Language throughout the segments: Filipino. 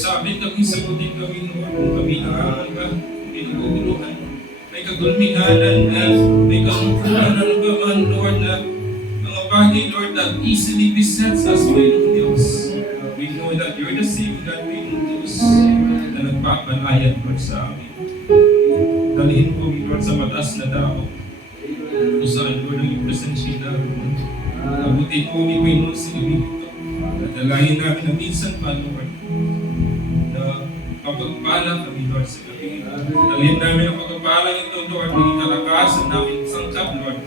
sa amin kami, sagutin kami, Lord, kung kami naaman ka, pinaguguluhan. May kagulminganan at may kalungkutan, ano ba man, Lord, na mga bagay, Lord, that easily besets us, Panginoon Diyos. We know that you're the same God, Panginoon Diyos, na nagpapalayan, Lord, sa amin. Dalhin po, Lord, sa mataas na dako. Kung saan, Lord, ang presensya namin. Abutin po ni Panginoon sa ibig ito. At dalahin namin na minsan pa, Lord, na pagpagpala kami, Lord, sa gabi. Dalhin namin ang pagpagpala ito, Lord, maging kalakasan namin sangkap, Lord.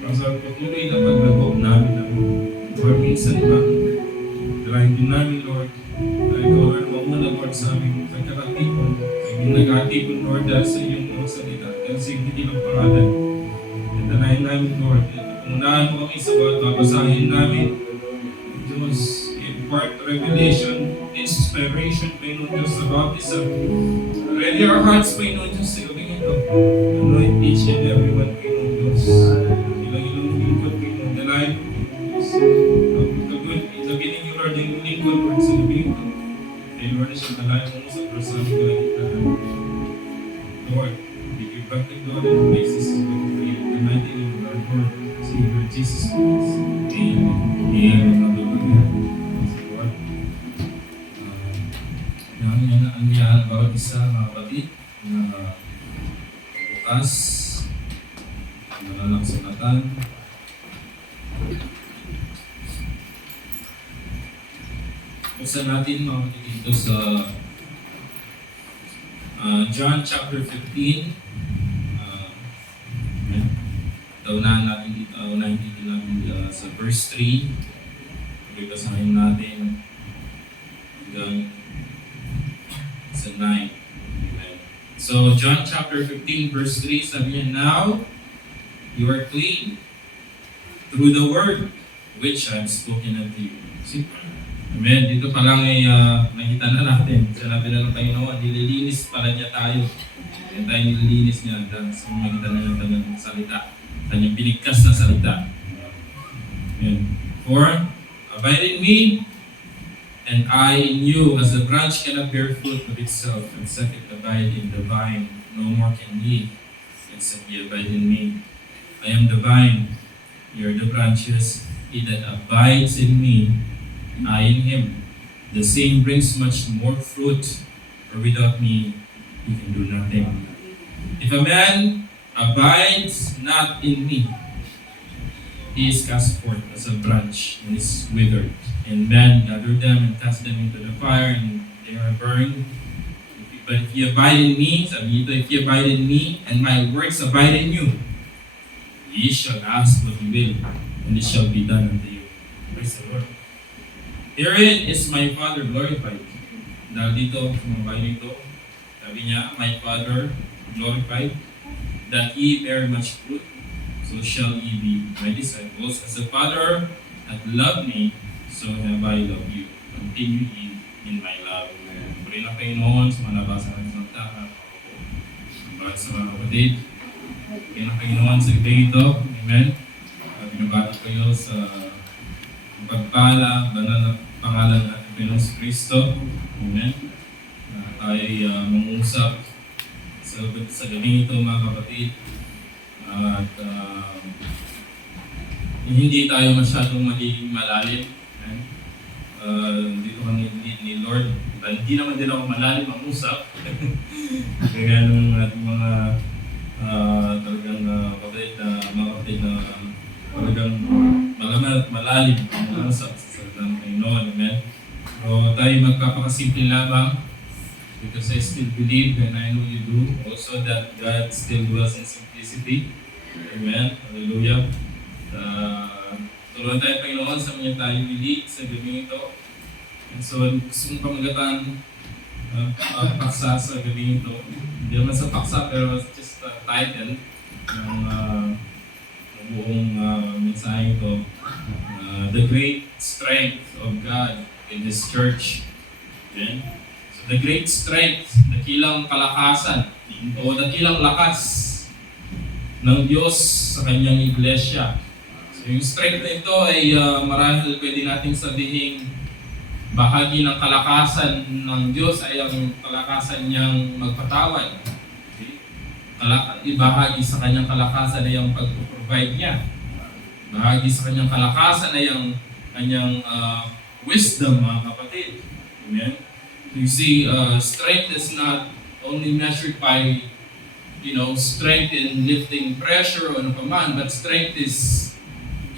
Para patuloy na paglagok namin, Lord, minsan pa. Dalahin din namin, Lord, na ikaw, Lord, mamuna, Lord, sa aming pagkakatipon. Maging nag-atipon, Lord, dahil sa iyong mga salita, dahil sa hindi ng pangalan. At dalahin namin, Lord, unahan mo kami sa bawat babasahin namin. Diyos, impart revelation, inspiration, Panginoon Diyos, about this. Ready our hearts, Panginoon Diyos, sa gabing ito. Anoint each and everyone, Panginoon Diyos. Ilang lingkod, Panginoon. Dalayan, Diyos. Pagkagod, ilaginin niyo, Lord, yung lingkod, Lord, sa gabing ito. Kaya, Lord, siya dalayan mo sa persami ko lang ito. Lord, we give back the glory and praises to you. The mighty name of our Lord, Savior Jesus Christ. Amen. Amen. Yan ang niyahan bawat isa, mga kapatid, na bukas, nalalaksonatan. Buksan natin, mga kapatid, dito sa John chapter 15. Unahin natin dito natin sa verse 3. Pagkasahin natin hanggang sa 9. Amen. So, John chapter 15 verse 3, sabi niya, "Now you are clean through the word which I have spoken unto you." See? Amen. Dito pa lang ay nakita na natin. Sinabi na ng Panginoon, nililinis pala niya tayo. Kaya tayo nililinis niya dahil sa magitan na ng kanyang salita. Kanyang pinigkas na salita. Amen. For, abide in me, and I in you, as the branch cannot bear fruit of itself, except it abide in the vine. No more can ye, except ye abide in me. I am the vine, ye are the branches. He that abides in me, I in him, the same brings much more fruit, for without me he can do nothing. If a man abides not in me, he is cast forth as a branch and is withered. And men gather them and cast them into the fire, and they are burned. But if ye abide in me, sabi nito, if ye abide in me, and my works abide in you, ye shall ask what you will, and it shall be done unto you. Praise the Lord. Herein is my Father glorified. Dahil dito, sumabay nito, sabi niya, my Father glorified, that ye bear much fruit, so shall ye be my disciples. As the Father hath loved me, so have I loved you. Continue ye in my love. Puri na Panginoon sa mga nabasa ng salita. Bawat sa mga kapatid. Puri na Panginoon sa gabi ito. Amen. Binabati kayo sa pagpala, banal na pangalan natin Panginoon si Kristo. Amen. Tayo'y mangusap sa gabi ito, mga kapatid. At hindi tayo masyadong magiging malalim. Dito kami ni Lord. Hindi naman din ako malalim ang usap. Kaya naman ating mga talagang kapatid na talagang malalim ang usap sa Panginoon. Amen. So tayo magpapakasimple lamang, because I still believe, and I know you do also, that God still dwells in simplicity. Amen. Hallelujah. Tulungan tayo, Panginoon, sa mga tayoili sa gabi ito. And so, gusto mong pamagatan paksa sa gabi ito. Hindi naman sa paksa, pero just title ng buong mensahe ito. The great strength of God in His church. Amen. The great strength, dakilang kalakasan, o dakilang lakas ng Diyos sa kanyang iglesia. So yung strength na ito ay marahil pwede nating sabihin bahagi ng kalakasan ng Diyos ay ang kalakasan niyang magpatawad. Okay? Bahagi sa kanyang kalakasan ay ang pag-provide niya. Bahagi sa kanyang kalakasan ay ang kanyang wisdom, mga kapatid. Amen? You see, strength is not only measured by, strength in lifting pressure o ano pa man, but strength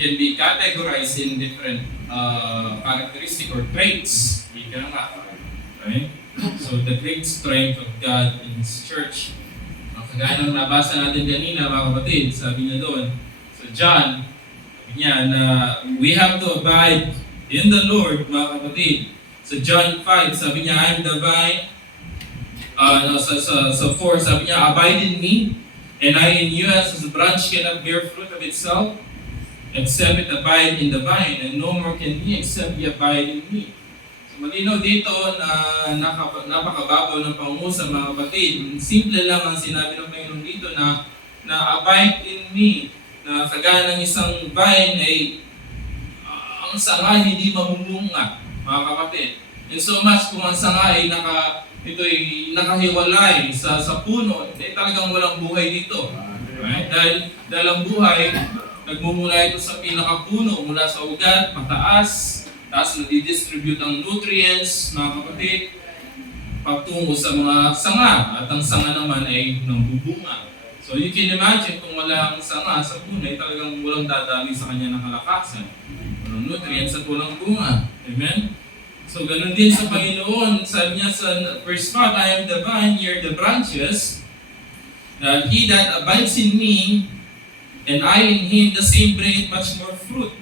can be categorized in different characteristics or traits. Ika nga. Right? So the great strength of God in His church. Kagaya ng nabasa natin kanina, mga kapatid, sabi niya doon, sa John, sabi niya na we have to abide in the Lord, mga kapatid. Sa John 5, sabi niya, I'm the vine. Sa 4, sabi niya, abide in me, and I in you, as a branch cannot bear fruit of itself, except it abide in the vine, and no more can he except he abide in me. So malinaw dito na napakababaw ng pangungusap, mga kapatid. Simple lang ang sinabi ng Panginoon dito na abide in me, na kagaya ng isang vine ay ang sanga hindi mamumunga, mga kapatid. And so much kung ang sanga ay nakahiwalay sa puno, talagang walang buhay dito. Right? Dahil ang buhay, nagmumula ito sa pinakapuno, mula sa ugat, pataas, tapos nadidistribute ang nutrients, mga kapatid, patungo sa mga sanga, at ang sanga naman ay nambubunga. So you can imagine kung wala ang sanga sa puno, ay talagang walang dadami sa kanya ng kalakasan. Walang nutrients at walang bunga. Amen? So ganun din sa Panginoon, sabi niya sa verse 5, I am the vine, ye are the branches, that he that abides in me, and I in him, the same bringeth much more fruit.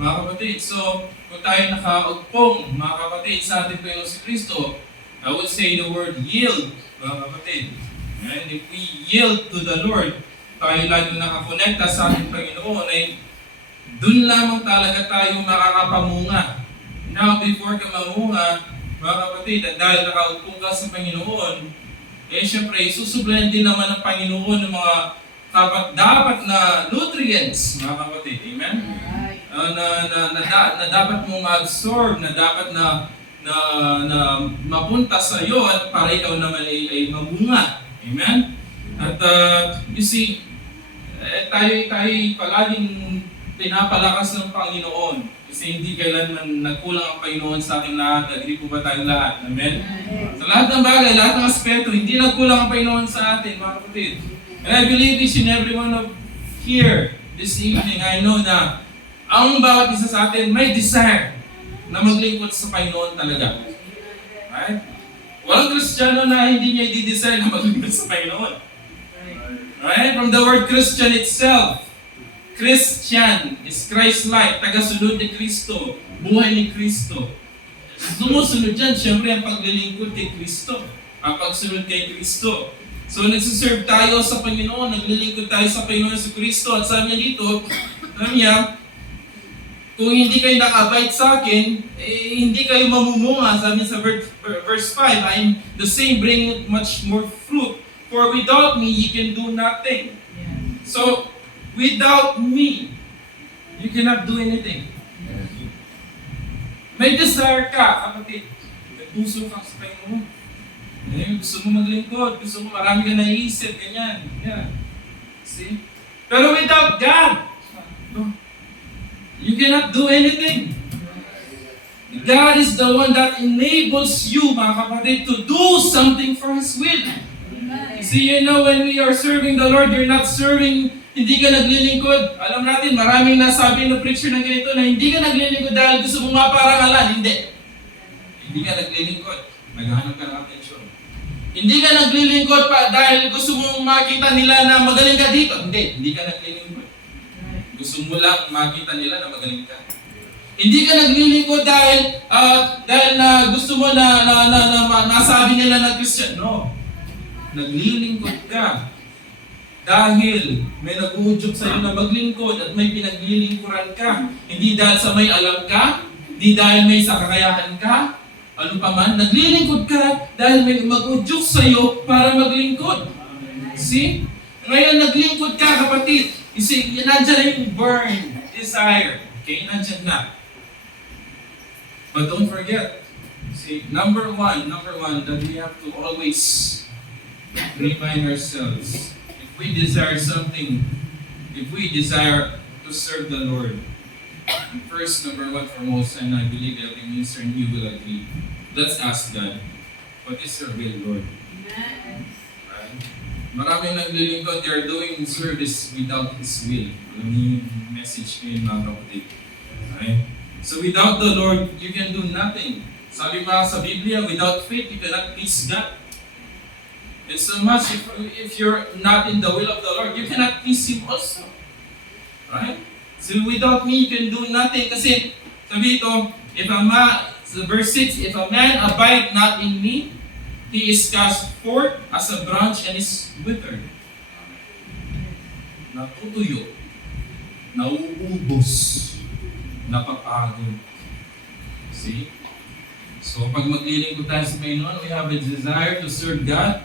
Mga kapatid, so kung tayo nakaugpong, mga kapatid, sa ating Panginoon si Kristo, I would say the word yield, mga kapatid. And if we yield to the Lord, tayo laging nakakonekta sa ating Panginoon, ay dun lamang talaga tayo makakapamunga. Now, before ka mamunga, mga kapatid, at dahil nakaugpong ka sa Panginoon, syempre, susuplayan din naman ng Panginoon ng mga dapat na nutrients, mga kapatid. Amen? Na dapat mong ma-absorb, na dapat na mapunta sa iyo at para ikaw naman ay mamunga. Amen? At you see, tayo palaging pinapalakas ng Panginoon. Kasi hindi kailanman nagkulang ang Panginoon sa ating lahat. Agree po ba tayong lahat? Amen? Sa lahat ng bagay, lahat ng aspeto, hindi nagkulang ang Panginoon sa atin, mga kapatid. And I believe each and every one of here this evening, I know na ang bawat isa sa atin may desire na maglingkod sa Panginoon talaga. Right? Walang Kristiyano na hindi niya i-desire na maglingkod sa Panginoon. Right? From the word Christian itself, Christian is Christ-like, tagasunod ni Kristo, buhay ni Kristo. Sumusunod dyan, siyempre ang paglilingkod kay Kristo, ang pagsunod kay Kristo. So nagsiserve tayo sa Panginoon, naglilingkod tayo sa Panginoon sa Kristo. At sabi niya dito, sabi niya, kung hindi kayo nakabite sa akin, hindi kayo mamumunga. Sabi niya sa verse 5, I'm the same, bring much more fruit. For without me, you can do nothing. So, without me, you cannot do anything. May desire ka, kapatid. May puso ka sa Panginoon. Gusto mo maglingkod, gusto mo marami ka naiisip, ganyan. Yeah. See? Pero without God, you cannot do anything. God is the one that enables you, mga kapatid, to do something for His will. See, when we are serving the Lord, you're not serving, hindi ka naglilingkod. Alam natin, maraming nasabi ng preacher ng ganito na hindi ka naglilingkod dahil gusto mong maparangalan. Hindi ka naglilingkod. Naghahanap ka ng atensyon. Hindi ka naglilingkod pa dahil gusto mong makita nila na magaling ka dito. Hindi ka naglilingkod. Gusto mo lang makita nila na magaling ka. Hindi ka naglilingkod dahil na gusto mo na nasabi nila na Christian. No. Naglilingkod ka dahil may nag-uudyok sa iyo na maglingkod at may pinaglilingkuran ka. Hindi dahil sa may alam ka, hindi dahil may sa kakayahan ka, ano pa man, naglilingkod ka dahil may mag-udyok sa iyo para maglingkod. See? Ngayon naglingkod ka, kapatid. You see, nandiyan na yung burn, desire. Okay, nandiyan na. But don't forget, see, number one, that we have to always remind ourselves, if we desire something, if we desire to serve the Lord, first, number one, foremost, and I believe every minister and you will agree, let's ask God, what is your will, Lord? Amen. Right? Maraming naglilingkod, they're doing service without His will. Alam niyo yung message ngayon, mga kapatid. Right? So without the Lord, you can do nothing. Sabi mga sa Biblia, without faith, you cannot please God. And so much, if you're not in the will of the Lord, you cannot please Him also. Right? So without me, you can do nothing. Kasi, sabi ito, so verse 6, if a man abide not in me, he is cast forth as a branch and is withered. Natutuyo, nauubos, napapagod. See? So pag maglilingkod tayo sa Panginoon, we have a desire to serve God.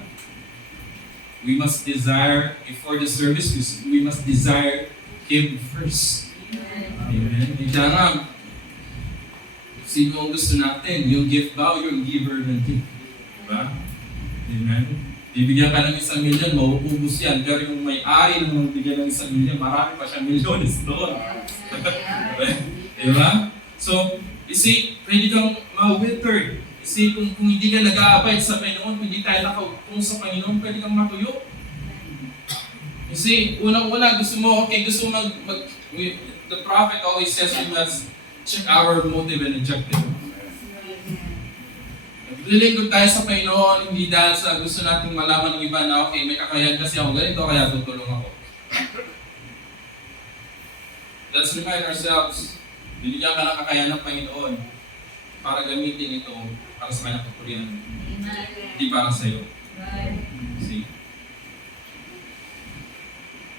We must desire, before the service, we must desire Him first. Amen. Kaya nga, sino ang gusto natin? Yung gift ba o yung giver ng gift? Diba? Amen. Bibigyan ka ng 1 million, mauubos yan. Pero yung may-ari ng bigyan ng 1 million, marami pa siyang milyones doon. Diba? So, you see, pwede kang ma-withered. You see, kung hindi ka nag-aabide sa Panginoon, kung hindi tayo nakaupo sa Panginoon, pwede kang matuyo. You see, unang-una, gusto mo the prophet always says we must check our motive and objective. Naglilingkod tayo sa Panginoon, hindi dahil sa gusto nating malaman ng iba na, okay, may kakayahan kasi ako ganito, kaya tutulong ako. Let's remind ourselves, binigyan ka ng kakayahan ng Panginoon para gamitin ito para sa kanyang kapurihan. Hindi para sa iyo. See?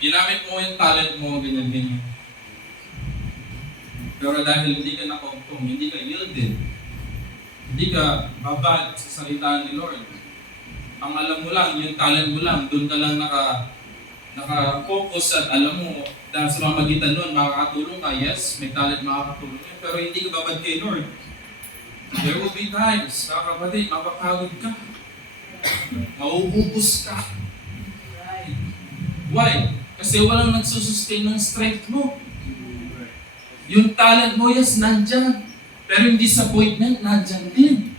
Ginamit mo yung talent mo, ganyan-ganyan. Pero dahil hindi ka nakauntong, hindi ka yielded, hindi ka babad sa salita ni Lord. Ang alam mo lang, yung talent mo lang, doon ka lang naka-focus at alam mo, dahil sa mamagitan nun, makakatulong ka. Yes, may talent makakatulong ka, pero hindi ka babad kay Lord. There will be times, mga kapatid, mapapagod ka. Mauubos ka. Why? Kasi walang nagsusustain ng strength mo. Yung talent mo, yes, nandyan. Pero yung disappointment, nandyan din.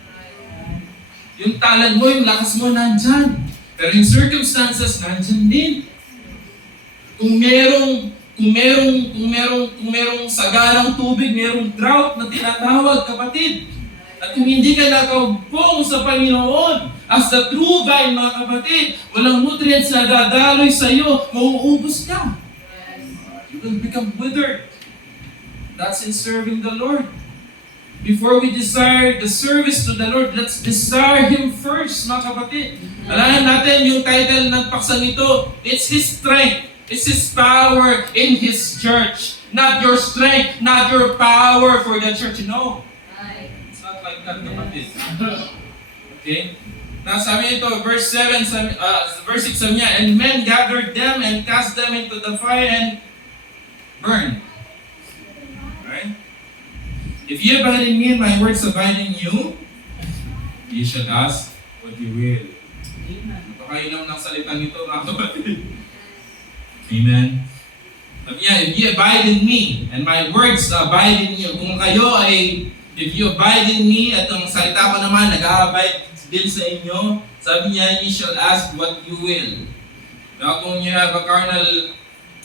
Yung talent mo, yung lakas mo, nandyan. Pero yung circumstances, nandyan din. Kung merong sagarang tubig, merong drought na tinatawag, kapatid. At kung hindi ka nakaubong sa Panginoon, as the true vine, mga kapatid, walang nutrients na dadaloy sa iyo, mauubos ka. You will become withered. That's in serving the Lord. Before we desire the service to the Lord, let's desire Him first, mga kapatid. Alahan natin yung title ng paksa nito, it's His strength, it's His power in His church. Not your strength, not your power for the church. No. It's not like that, kapatid. Okay? Now, sabi ito, verse 6 sabi niya, and men gathered them and cast them into the fire and burned. Right? If you abide in me and my words abide in you, you shall ask what you will. Napakainom ng salita nito, mga kapatid. Amen. Sabi niya, if you abide in me and my words abide in you, kung kayo ay, if you abide in me at ang salita ko naman nag-abide din sa inyo, sabi niya, you shall ask what you will. Now, kung you have a carnal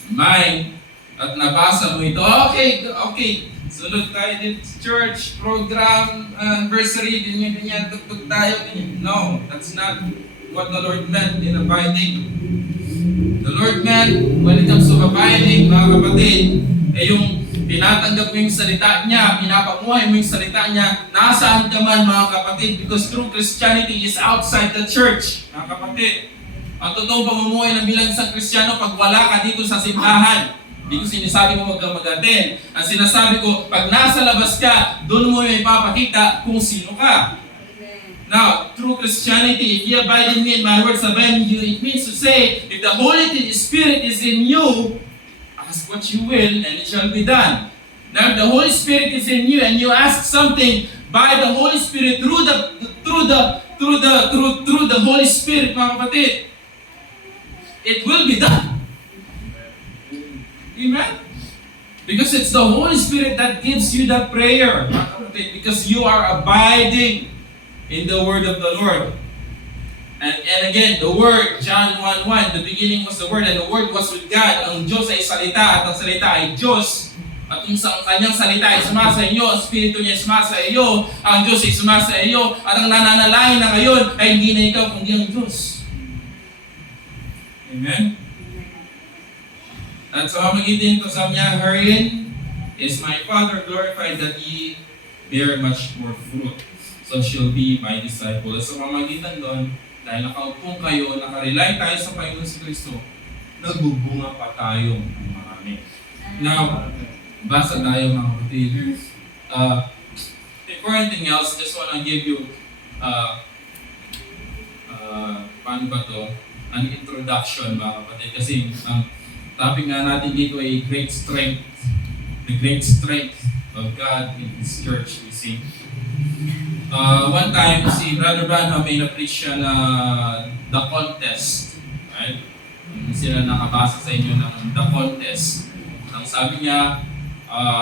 mind, at nabasa mo ito, okay, sunod tayo din sa church, program, anniversary, ganyan, tugtog tayo, ganyan. No, that's not what the Lord meant in abiding. The Lord meant, when it comes to abiding, mga kapatid, yung tinatanggap mo yung salita niya, pinapamuhay mo yung salita niya, nasaan ka man, mga kapatid, because true Christianity is outside the church, mga kapatid. Ang totoong pamumuhay ng bilang isang Kristiyano, pag wala ka dito sa simbahan, hindi ko sinasabi mo mag-attend. Ang sinasabi ko, pag nasa labas ka, doon mo may ipapakita kung sino ka. Now, true Christianity, if you abide in me and my words abide in you, it means to say, if the Holy Spirit is in you, ask what you will and it shall be done. Now, if the Holy Spirit is in you and you ask something, by the Holy Spirit, through the Holy Spirit, mga kapatid, it will be done. Amen? Because it's the Holy Spirit that gives you the prayer, mga kapatid, because you are abiding in the Word of the Lord. And again, the Word, John 1:1, the beginning was the Word, and the Word was with God. Ang Diyos ay salita, at ang salita ay Diyos. At kung sa kanyang salita ay sumasa iyo, ang Espiritu niya ay sumasa iyo, ang Diyos ay sumasa iyo, at ang nananalangin na ngayon ay hindi na ikaw, kundi ang Diyos. Amen? At sa pamagitan ito, sabi niya, herein is my Father glorified, that ye bear much more fruit. So shall be my disciple. At sa pamagitan doon, dahil nakaupong kayo, nakarely tayo sa Panginoon si Kristo, nagbubunga pa tayo ng marami. Now, basa tayo mga kapatid. Before anything else, just want to give you, paano ba to? An introduction mga kapatid. Kasi ang topic nga natin dito ay great strength. The great strength of God in His church, we see. One time, si Brother Branham may na-preach siya na The Contest. Right? Sila nakabasa sa inyo ng The Contest. Ang sabi niya,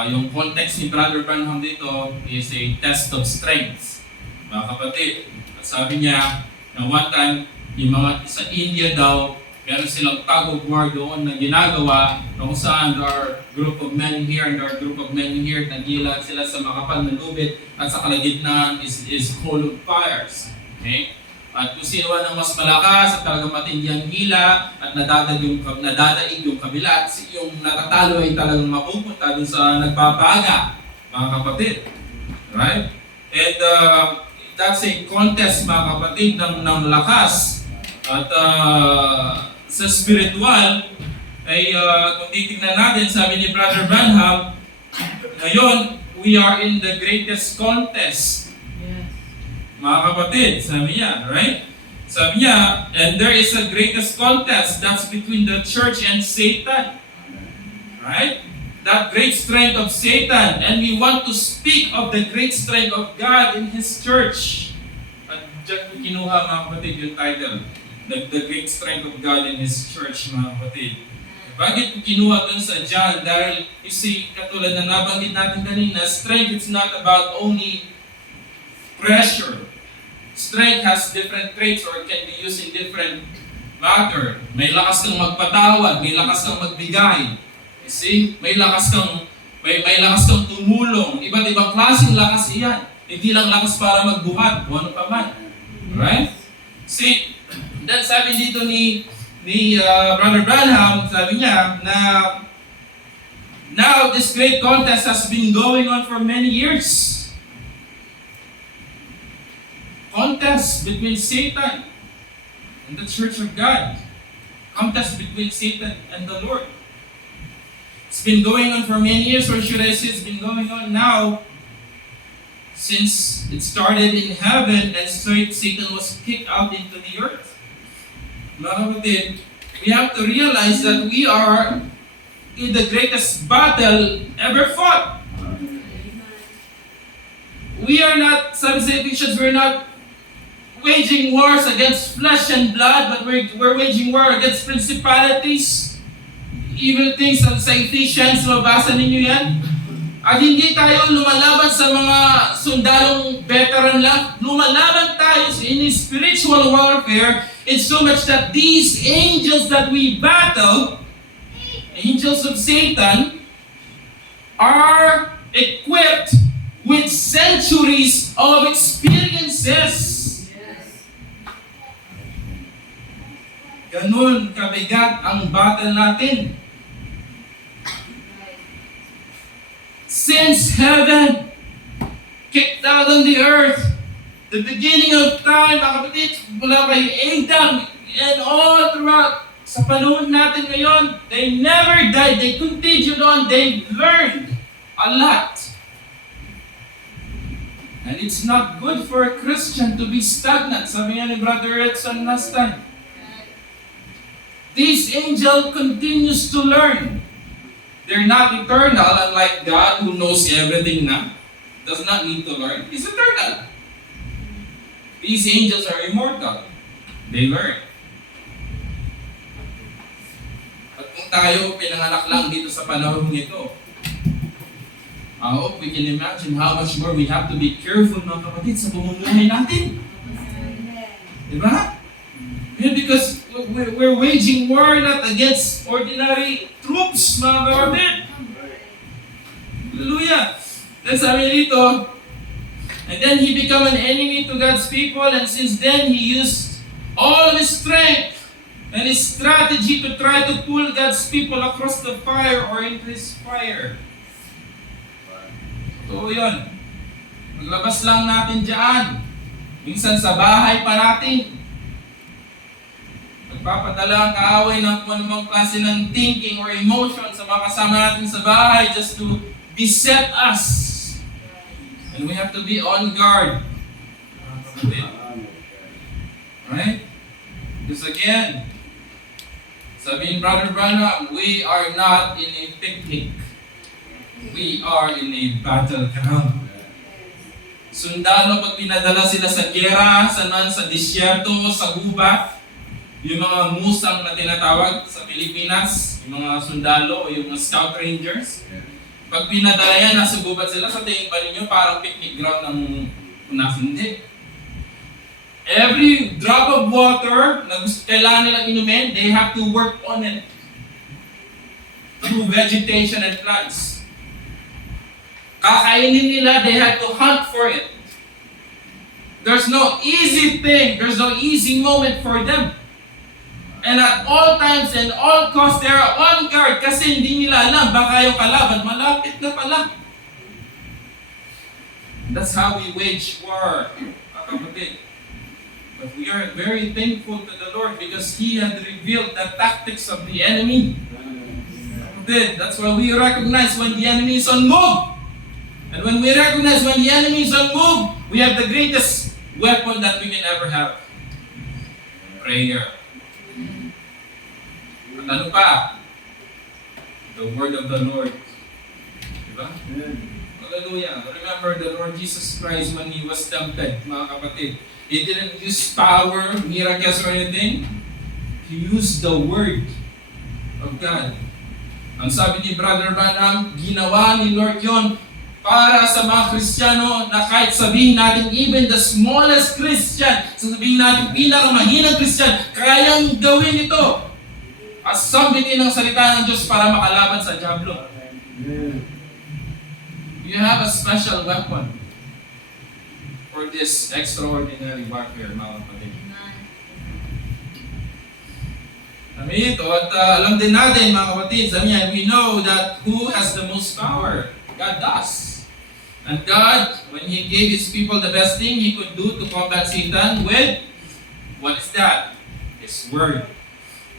yung context ni Brother Branham dito is a test of strength. Mga kapatid, at sabi niya na one time, yung mga sa India daw, meron silang tug of war doon na ginagawa kung saan there are group of men here and there are group of men here, nagila sila sa makapal na lubid at sa kalagitnaan is coal of fires. Okay? At kung sino ang mas malakas at talagang matindi ang hila at nadadaig yung kabila at yung natatalo ay talagang mapupunta dun sa nagpapaga, mga kapatid. Right? And that's a contest, mga kapatid, ng lakas. At sa spiritual, ay kung titignan natin, sabi ni Brother Branham, ngayon, we are in the greatest contest. Yes. Mga kapatid, sabi niya, right? Sabi niya, and there is a greatest contest that's between the church and Satan. Right? That great strength of Satan. And we want to speak of the great strength of God in His church. At dyan kinuha, mga kapatid, yung title. The great strength of God in His church, mga kapatid. Bakit kinuha dun sa John? Dahil, you see, katulad na nabanggit natin kanina, strength is not about only pressure. Strength has different traits or can be used in different matter. May lakas kang magpatawad, may lakas kang magbigay. You see? May lakas kang tumulong. Iba't ibang klaseng lakas iyan. Hindi lang lakas para magbuhat, o ano pa man. Right? See, then sabi dito ni Brother Branham, sabi niya na now this great contest has been going on for many years. Contest between Satan and the Church of God. Contest between Satan and the Lord. It's been going on for many years, or should I say it's been going on now since it started in heaven and Satan was kicked out into the earth. Mga kapatid, we have to realize that we are in the greatest battle ever fought. We are not, sabi sa Ephesians, we're not waging wars against flesh and blood, but we're waging war against principalities, evil things. Sa Ephesians, mabasa ninyo yan. At hindi tayo lumalaban sa mga sundalong veteran lang. Lumalaban tayo in spiritual warfare. It's so much that these angels that we battle, angels of Satan, are equipped with centuries of experiences. Yes. Ganun kabigat ang battle natin. Since heaven kicked out on the earth, the beginning of time, mga kapatid, mula kay Adam and all throughout sa panahon natin ngayon, they never died. They continued on. They learned a lot. And it's not good for a Christian to be stagnant. Sabi nga ni Brother Edson last time. This angel continues to learn. They're not eternal, unlike God who knows everything na. does not need to learn. He's eternal. These angels are immortal. They learn. At kung tayo pinanganak lang dito sa panahon nito, I hope we can imagine how much more we have to be careful, mga kapatid, sa pamumuhay natin. Diba? Yeah, because we're waging war not against ordinary troops, mga kapatid. Hallelujah. Then sabi dito, and then he became an enemy to God's people, and since then he used all of his strength and his strategy to try to pull God's people across the fire or into his fire. So yun. Maglabas lang natin dyan. Minsan sa bahay pa natin. Magpapadala ang kaaway ng kung anumang klase ng thinking or emotion sa mga kasama natin sa bahay just to beset us. And we have to be on guard. Right? Because again, sabihin Brother Branham, we are not in a picnic. We are in a battleground. Sundalo, pag pinadala sila sa gera, sa disyerto, sa gubat, yung mga musang na tinatawag sa Pilipinas, yung mga sundalo o yung mga scout rangers, pag pinadala yan, nasa gubat sila, sa tingin ba ninyo parang picnic ground ng punas? Hindi. Every drop of water na kailangan nilang inumin, they have to work on it through vegetation and plants. Kakainin nila, they have to hunt for it. There's no easy thing, there's no easy moment for them. And at all times and all costs, they are on guard kasi hindi nila alam baka yung kalaban malapit na pala. That's how we wage war, mga kapatid. But we are very thankful to the Lord because He had revealed the tactics of the enemy. Kapatid, that's why we recognize when the enemy is on move. And when we recognize when the enemy is on move, we have the greatest weapon that we can ever have. Prayer. At ano pa? The word of the Lord. Diba? Hallelujah. Remember the Lord Jesus Christ when He was tempted, mga kapatid. He didn't use power, miracles, or anything. He used the word of God. Ang sabi ni Brother Branham, ginawa ni Lord yon para sa mga Kristiyano na kahit sabihin natin, even the smallest Christian, sabihin natin pinakamahinang Christian, kayang gawin ito. As sambitin ng salita ng Diyos para makalaban sa diablo. You have a special weapon for this extraordinary warfare, mga kapatid. Sabi ito, at alam din natin, mga kapatid, sabi niya, we know that who has the most power? God does. And God, when He gave His people the best thing He could do to combat Satan with, what is that? His Word.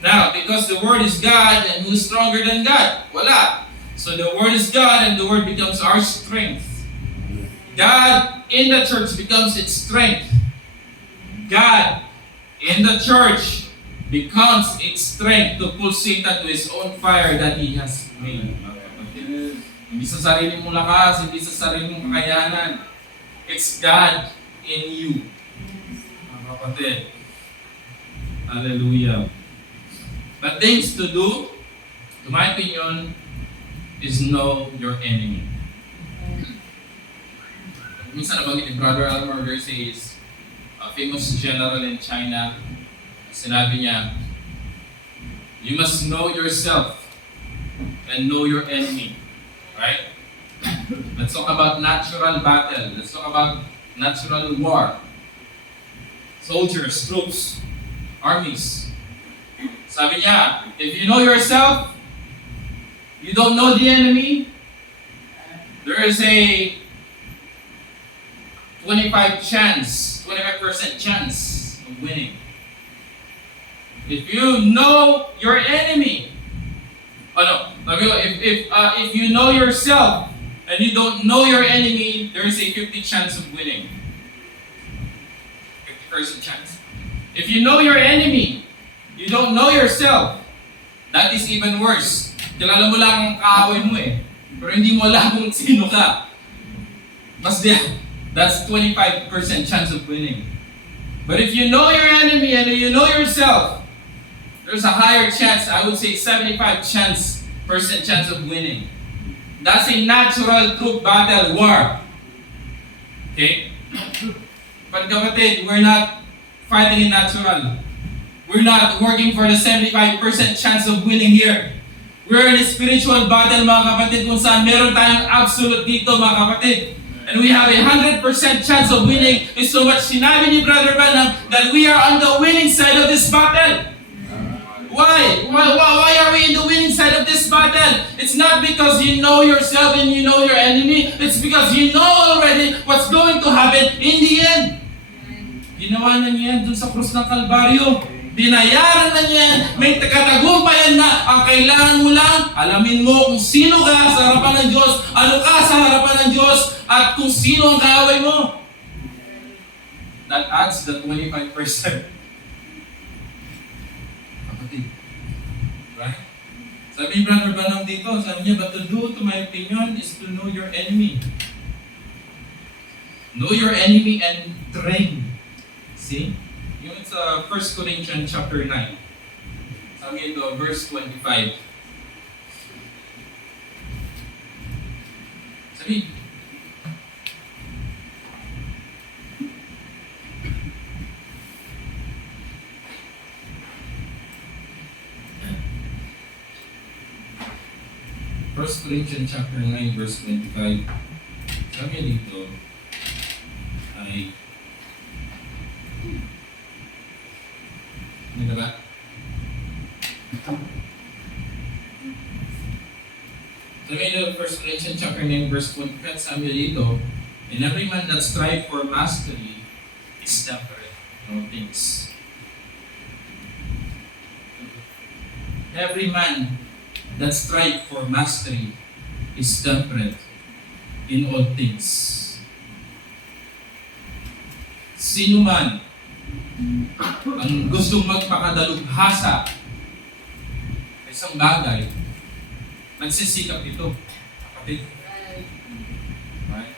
Now, because the Word is God, and who's stronger than God? Wala. So the Word is God, and the Word becomes our strength. God in the church becomes its strength. God in the church becomes its strength to pull Satan to his own fire that he has made. Hindi sa sarili mong lakas, hindi sa sarili mong kakayanan. It's God in you. Mga kapatid. Hallelujah. But things to do, to my opinion, is know your enemy. Minsan nabanggit ni Brother Elmer Garcia is a famous general in China. Sinabi niya, you must know yourself and know your enemy. Right? Let's talk about natural battle. Let's talk about natural war. Soldiers, troops, armies. Sabi niya, if you know yourself, you don't know the enemy, there is a 25% chance of winning. If you know your enemy, if you know yourself and you don't know your enemy, there is a 50% chance of winning. 50% chance. If you know your enemy, you don't know yourself, that is even worse. Kilala mo lang ang kaaway mo eh, pero hindi mo alam kung sino ka. That's 25% chance of winning. But if you know your enemy and you know yourself, there's a higher chance, I would say 75% chance of winning. That's a natural troop battle war. Okay? But kapatid, we're not fighting in natural. We're not working for the 75% chance of winning here. We're in a spiritual battle, mga kapatid, kung saan meron tayong absolute dito, mga kapatid. And we have 100% chance of winning. It's so much sinabi ni Brother Branham that we are on the winning side of this battle. Why? Why are we in the winning side of this battle? It's not because you know yourself and you know your enemy. It's because you know already what's going to happen in the end. Ginawa na niya dun sa krus ng Kalbaryo. Binayaran na niya. May katagumpayan na. Ang kailangan mo lang, alamin mo kung sino ka sa harapan ng Diyos, ano ka sa harapan ng Diyos, at kung sino ang kaaway mo. That adds the 25%. Right? Sabi ni Brother Branham dito, sabi niya, but to do, to my opinion, is to know your enemy. Know your enemy and train. See? Yung sa 1 Corinthians chapter 9. Sabi ito, verse 25. Sabi, First Corinthians chapter 9 verse 25. Sabi dito ay ano ba? Sabi dito First Corinthians chapter 9 verse 25, sabi dito, and every man that strive for mastery is temperate in all things. Every man that strive for mastery is temperate in all things. Sino man ang gustong magpakadalubhasa sa isang bagay, nagsisikap ito. Kapatid. Right?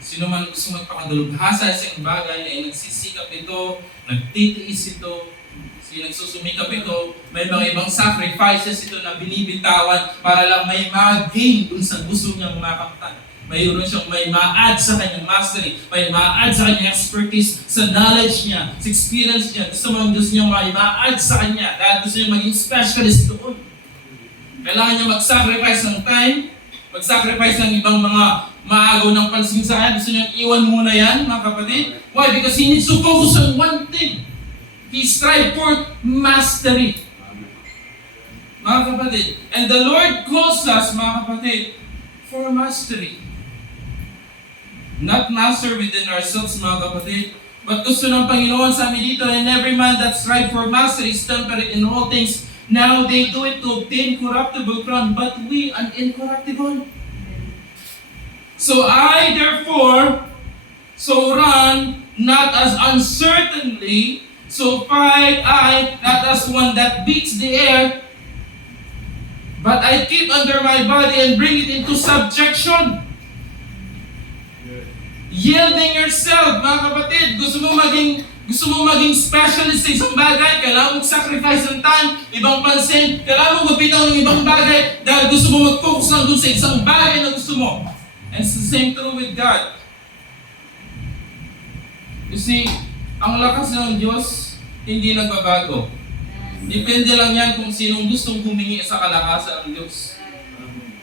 Sino man gustong magpakadalubhasa sa isang bagay ay nagsisikap ito, nagtitiis ito, nagsusumikap ito, may mga ibang sacrifices ito na binibitawan para lang may mag-gain dun sa gusto niyang makamtan. Mayroon siyang may ma-add sa kanyang mastery, may ma-add sa kanyang expertise, sa knowledge niya, sa experience niya. Gusto niyang may ma-add sa kanya dahil gusto niya maging specialist doon. Kailangan niya mag-sacrifice ng time, mag-sacrifice ng ibang mga maagaw ng pansin sa kanya. Gusto niya iwan muna yan, mga kapatid. Why? Because he needs to focus on one thing. He strive for mastery. Mga kapatid. And the Lord calls us, mga kapatid, for mastery. Not master within ourselves, mga kapatid. But gusto ng Panginoon sa amin dito, and every man that strive for mastery is temperate in all things. Now they do it to obtain corruptible crown, but we an incorruptible. So I, therefore, so run, not as uncertainly, so fight I, not as one that beats the air, but I keep under my body and bring it into subjection. Yielding yourself, mga kapatid. Gusto mo maging specialist sa isang bagay, kailangan mong sacrifice ng time, ibang pansin, kailangan mong magbitaw ng ibang bagay dahil gusto mo mag-focus lang dun sa isang bagay na gusto mo. And it's the same true with God. You see, ang lakas ng Diyos, hindi nagbabago. Depende lang yan kung sinong gustong humingi sa kalakasan ng Diyos.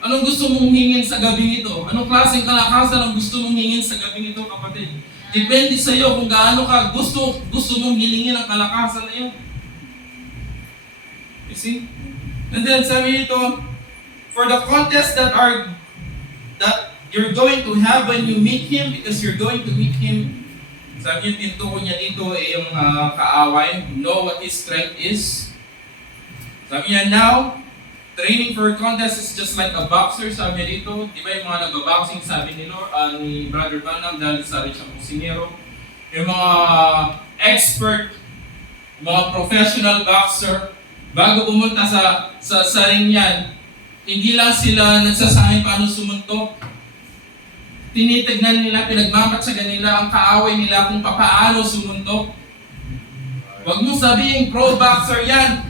Anong gusto mong hingin sa gabing ito? Anong klaseng kalakasan ang gusto mong hingin sa gabing ito, kapatid? Depende sa iyo kung gaano ka gusto mong hilingin ang kalakasan na yun. You see? And then sabi ito, for the contest that you're going to have when you meet Him, because you're going to meet Him, sabi yung tintuko niya dito ay yung kaaway, know what His strength is. Sabi niya, now, training for a contest is just like a boxer, sabi dito. Di ba yung mga nagbaboxing, sabi ni Brother Branham, dahil sa rin siyang kusinero. Yung mga expert, mga professional boxer, bago pumunta sa ring yan, hindi lang sila nagsasabi paano sumuntok. tinitignan nila, pinagmamatsagan nila ang kaaway nila kung papaano sumuntok. Huwag mo sabihin pro-boxer yan.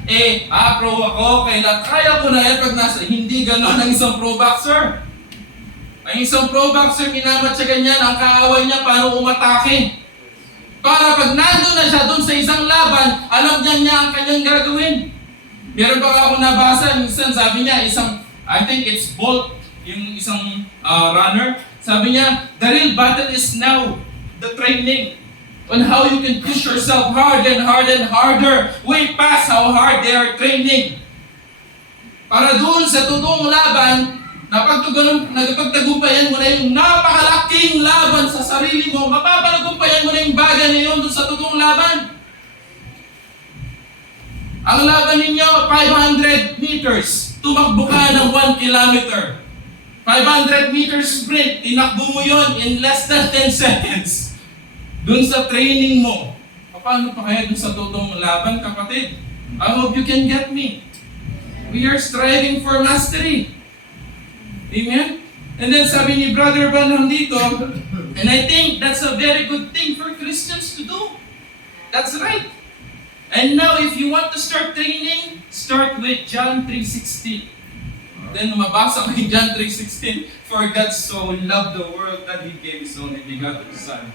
Pro ako, kaya ko na yan pag nasa. Hindi ganon ang isang pro-boxer. Ang isang pro-boxer, minamatsagan yan ang kaaway niya paano umatake. Para pag nandun na siya dun sa isang laban, alam niya ang kanyang gagawin. Meron pa ako nabasa, minsan sabi niya, I think it's Bolt, yung isang runner. Sabi niya, the real battle is now the training on how you can push yourself hard and harder, way past how hard they are training. Para doon sa totoong laban, napagtagumpayan mo na yung napakalaking laban sa sarili mo, mapapalagumpayan mo na yung bagay na yun doon sa totoong laban. Ang laban ninyo, 500 meters. Tumakbo ka ng 1 kilometer. 500 meters sprint, tinakbo mo yon in less than 10 seconds. Doon sa training mo. Paano pa kaya doon sa totoong laban, kapatid? I hope you can get me. We are striving for mastery. Amen? And then sabi ni Brother Branham dito, and I think that's a very good thing for Christians to do. That's right. And now if you want to start training, start with John 3:16. Then mabasa ko yung John 3:16, for God so loved the world that He gave His only begotten Son.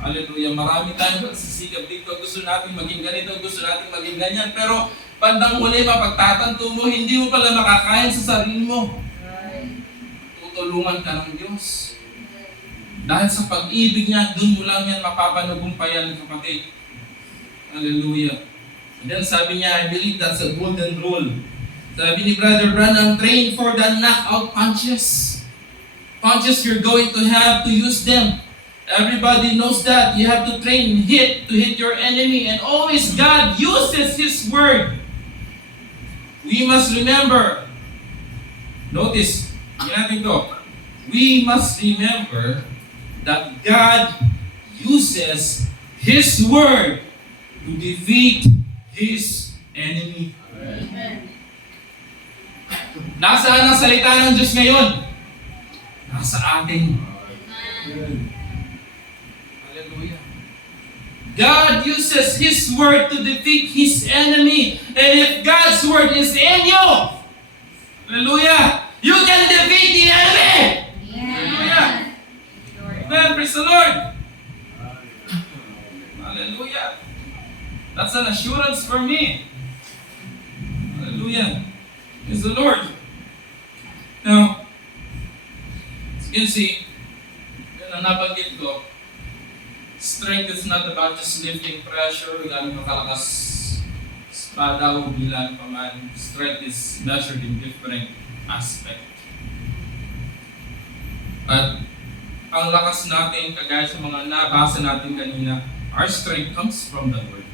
Hallelujah. Marami tayong pagsisikap dito. Gusto natin maging ganito, gusto natin maging ganyan. Pero bandang huli, mapagtatanto mo, hindi mo pala makakain sa sarili mo. Tutulungan ka ng Diyos. Dahil sa pag-ibig niya, dun mo lang yan mapapanagumpayan, kapatid. Hallelujah. And then sabi niya, I believe that's a golden rule. Sabi ni Brother Branham, train for the knockout punches. Punches you're going to have to use them. Everybody knows that. You have to train to hit your enemy. And always God uses His word. We must remember. Notice, natin to. We must remember that God uses His word to defeat His enemy. Amen. Nasaan ang salita ng Diyos ngayon? Nasa atin. Hallelujah. God uses His word to defeat His enemy. And if God's word is in you, hallelujah, you can defeat the enemy. Hallelujah. Amen. Praise the Lord. Hallelujah. That's an assurance for me. Hallelujah. Praise the Lord. Now, as you can see, yun ang nabanggit ko, strength is not about just lifting pressure, gano'ng makalakas espada o bilang paman. Strength is measured in different aspect. At ang lakas natin, kagaya sa mga nabasa natin kanina, our strength comes from the Word.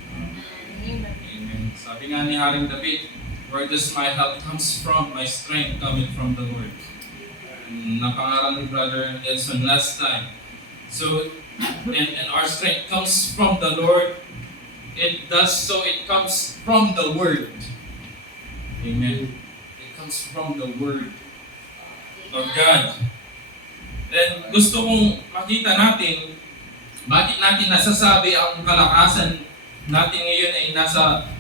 Amen. Sabi nga ni Haring David, where does my help comes from? My strength coming from the Word. Napangaral ni Brother Edson last time. So, and our strength comes from the Lord. It does so, it comes from the Word. Amen. It comes from the Word of God. And gusto kong makita natin, bakit natin nasasabi ang kalakasan natin ngayon ay nasa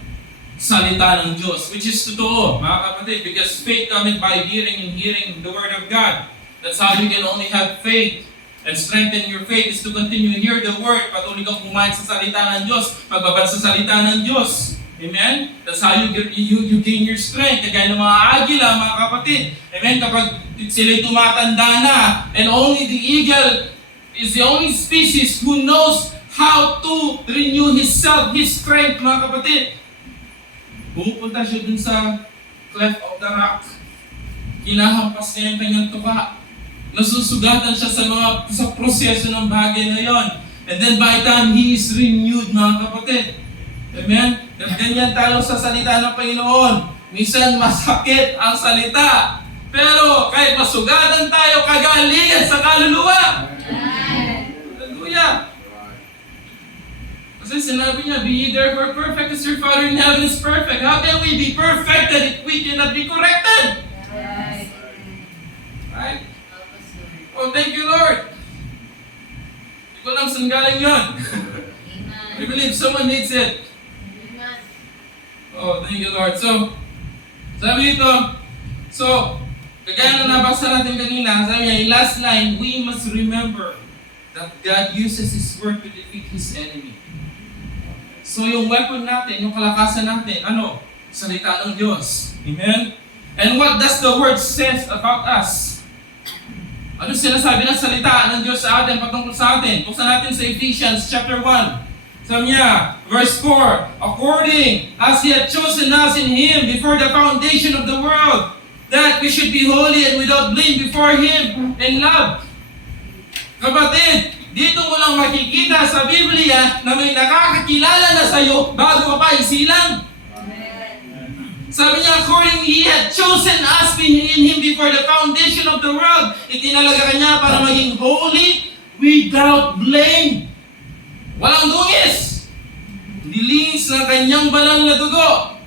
salita ng Diyos, which is totoo, mga kapatid, because faith cometh by hearing and hearing the Word of God. That's how you can only have faith and strengthen your faith is to continue to hear the Word. Patuloy kang kumain sa salita ng Diyos, magbabad sa salita ng Diyos. Amen? That's how you gain your strength. Kagaya ng mga agila, mga kapatid. Amen? Kapag sila'y tumatanda na, and only the eagle is the only species who knows how to renew his strength, mga kapatid. Pumupunta siya dun sa cleft of the rock. Kinahampas niya yung kanyang tuka. Nasusugatan siya sa proseso ng bagay na yon. And then by the time he is renewed, mga kapatid. Amen? Ganyan tayo sa salita ng Panginoon. Minsan masakit ang salita. Pero kahit masugatan tayo, kagalingan sa kaluluwa. Hallelujah. Kasi sinabi niya, be ye therefore perfect as your Father in heaven is perfect. How can we be perfected if we cannot be corrected? Right? Oh, thank you, Lord. ko alam saan galing yun. I believe someone needs it. Oh, thank you, Lord. So, sabi ito, kagaya na nabasa natin kanina, sabi niya, yung last line, we must remember that God uses His word to defeat His enemy. So, yung weapon natin, yung kalakasan natin, ano? Salita ng Diyos. Amen? And what does the word says about us? Ano sinasabi ng salita ng Diyos sa atin, patungkol sa atin? Buksan natin sa Ephesians chapter 1. Sabi niya, verse 4, according as He had chosen us in Him before the foundation of the world, that we should be holy and without blame before Him in love. Kapatid, dito mo lang makikita sa Biblia na may nakakakilala na sa'yo bago ka pa isilang. Sabi niya, according He had chosen us in Him before the foundation of the world. Itinalaga ka niya para maging holy without blame. Walang dungis. Nilinis ng kanyang banal na dugo.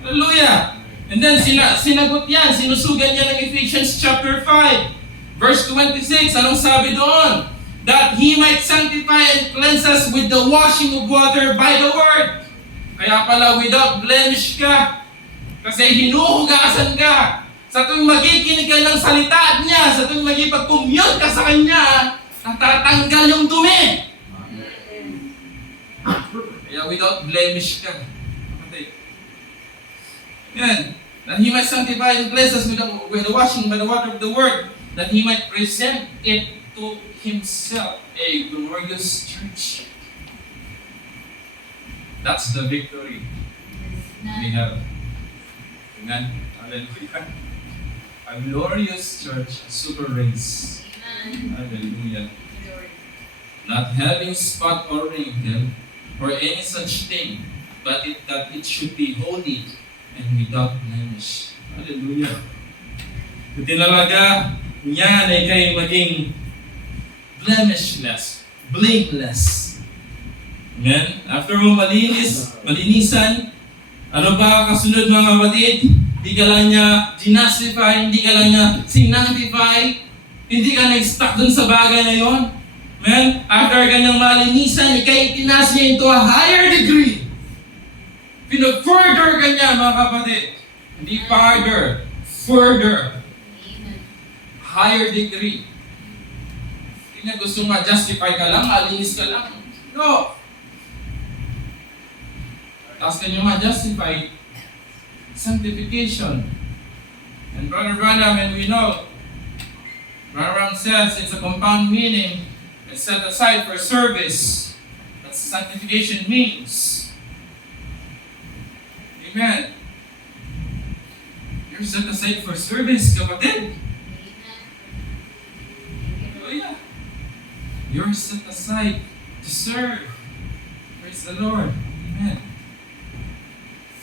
Hallelujah. And then sinagot yan, sinusugan niya ng Ephesians chapter 5. Verse 26, anong sabi doon? That He might sanctify and cleanse us with the washing of water by the word. Kaya pala without blemish ka. Kasi hinuhugasan ka. Sa tuwing magikinig ka ng salita niya, sa tuwing magipag-commute ka sa Kanya, natatanggal yung dumi. Kaya without blemish ka. Okay. Yan. That He might sanctify and cleanse us with the washing by the water of the word, that He might present it to Himself, a glorious church. That's the victory we have. Amen. Hallelujah. A glorious church, a super race. Hallelujah. Not having spot or wrinkle or any such thing, but that it should be holy and without blemish. Hallelujah. Itinalaga niya na ikay maging blemishless, blameless. Amen? After mo malinisan, ano ba kasunod mga kapatid? Hindi ka lang niya ginastify, hindi ka lang niya sinantify, hindi ka nag-stuck dun sa bagay na yon. Amen? After kanyang malinisan, ikay itinas niya into a higher degree. Pinag-further ka niya mga kapatid. Hindi farther, further. Higher degree. Hindi na gusto ma-justify ka lang, malinis ka lang. No. Tapos kanya ma-justify sanctification. And Brother Branham, and we know, Brother Branham says it's a compound meaning. It's set aside for service. That's what sanctification means. Amen. You're set aside for service, kapatid. Oh yeah. You're set aside to serve. Praise the Lord. Amen.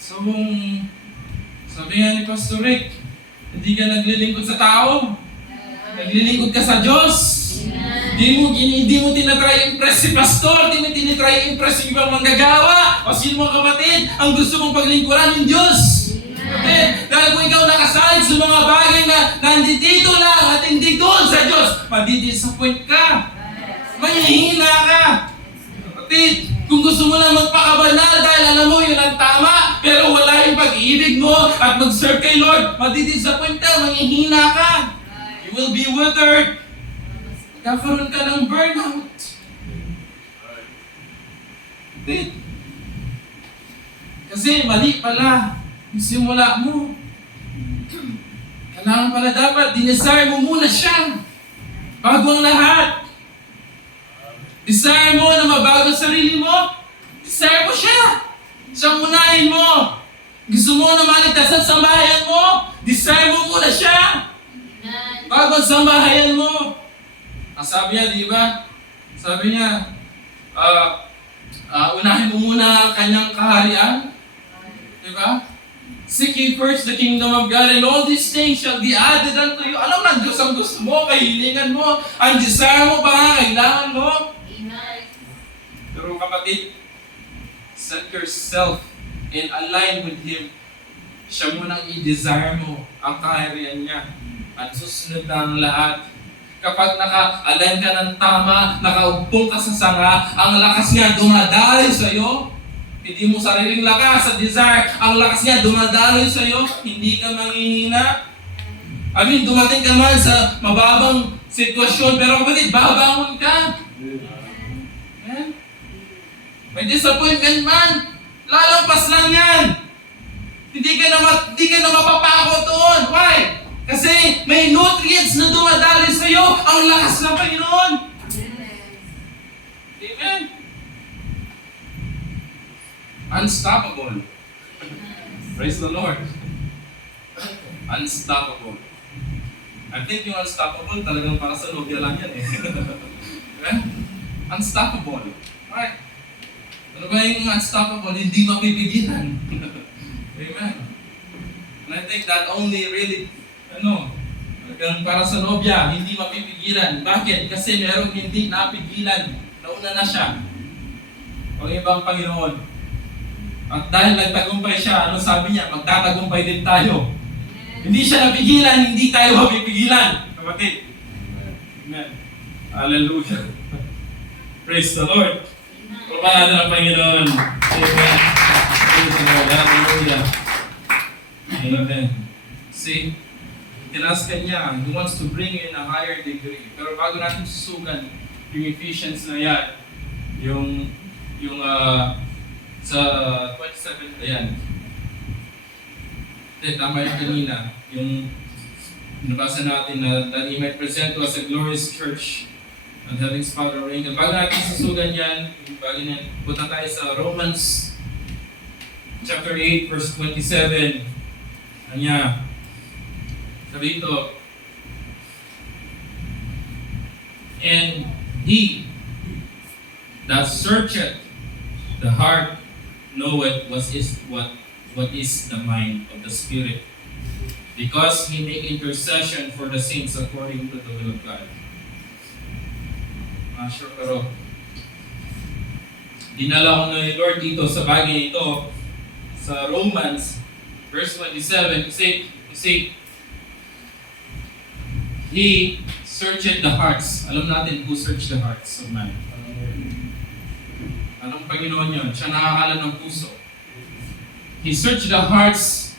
So, sabi nga ni Pastor Rick, hindi ka naglilingkod sa tao. Naglilingkod ka sa Diyos. Hindi mo tinatry impress si pastor, hindi mo tinatry impress yung ibang manggagawa, o sino mga kapatid, ang gusto mong paglingkuran ng Diyos. Kapatid, dahil kung ikaw nakasalit sa mga bagay na nandito lang at hindi doon sa Diyos, madidisappoint ka. Mahihina ka. Kapatid, kung gusto mo lang magpakabanal dahil alam mo yun ang tama, pero wala yung pag-ibig mo at mag-serve kay Lord, madidisappoint ka, mahihina ka. You will be withered. Kakaroon ka ng burnout. Kasi mali pala yung simula mo. Kailangan pala dapat, dinesire mo muna siya. Bago ang lahat. Desire mo na mabago ang sarili mo. Desire mo siya. Siyang unahin mo. Gusto mo na maligtasan sa sambahayan mo. Desire mo muna siya. Bago ang sambahayan mo. Ang sabi niya, di ba? Sabi niya, unahin mo muna ang kanyang kaharian. Di ba? Seek ye first the kingdom of God, and all these things shall be added unto you. Alam na Diyos ang gusto mo, kahilingan mo, ang desire mo, pangangailangan mo. Pero kapatid, set yourself and align with Him. Siya muna i-desire mo ang kaharian niya. At susunod na ang lahat. Kapag naka-align ka ng tama, nakaupo ka sa sanga, ang lakas niya dumadaloy sa'yo. Hindi mo sariling lakas at desire. Ang lakas niya dumadaloy sa'yo. Hindi ka manghihina. Dumating ka man sa mababang sitwasyon, pero kapatid, babangon ka. Amen? May disappointment man, lalampas lang yan. Hindi ka na mapapako doon. Why? Kasi may nutrients na dumadaloy sa'yo. Ang lakas ng Panginoon. Amen? Unstoppable. Praise the Lord. Unstoppable. I think yung unstoppable talagang para sa nobya lang yan eh. Okay? Unstoppable. Alright. Ano ba yung unstoppable? Hindi mapipigilan. Amen. And I think that only really, talagang para sa nobya, hindi mapipigilan. Bakit? Kasi merong hindi napigilan. Nauna na siya. Ang ibang Panginoon. At dahil nagtagumpay siya, ano sabi niya? Magtatagumpay din tayo. Hindi siya napigilan, hindi tayo mapipigilan. Kapatid. Amen. Hallelujah. Praise the Lord. Pagpapala natin ang Panginoon. Amen. Praise the Lord. Hallelujah. Amen. See, tinas ka niya. He wants to bring you in a higher degree. Pero bago natin susugan yung Ephesians na yan, yung sa 27, ayan. Tama yung kanina, yung nabasa natin na that He might present to us a glorious church and having spot or ring. Bago natin susugan yan, punta tayo sa Romans chapter 8, verse 27. Anya, sabi ito, and He that searcheth the heart knoweth what is the mind of the Spirit, because He make intercession for the saints according to the will of God. Sure, pero dinala ko na ni Lord dito sa bagay ito sa Romans verse 27. You see, He searched the hearts. Alam natin who searched the hearts of man. Anong Panginoon yun? Siya nakakaalam ng puso. He searched the hearts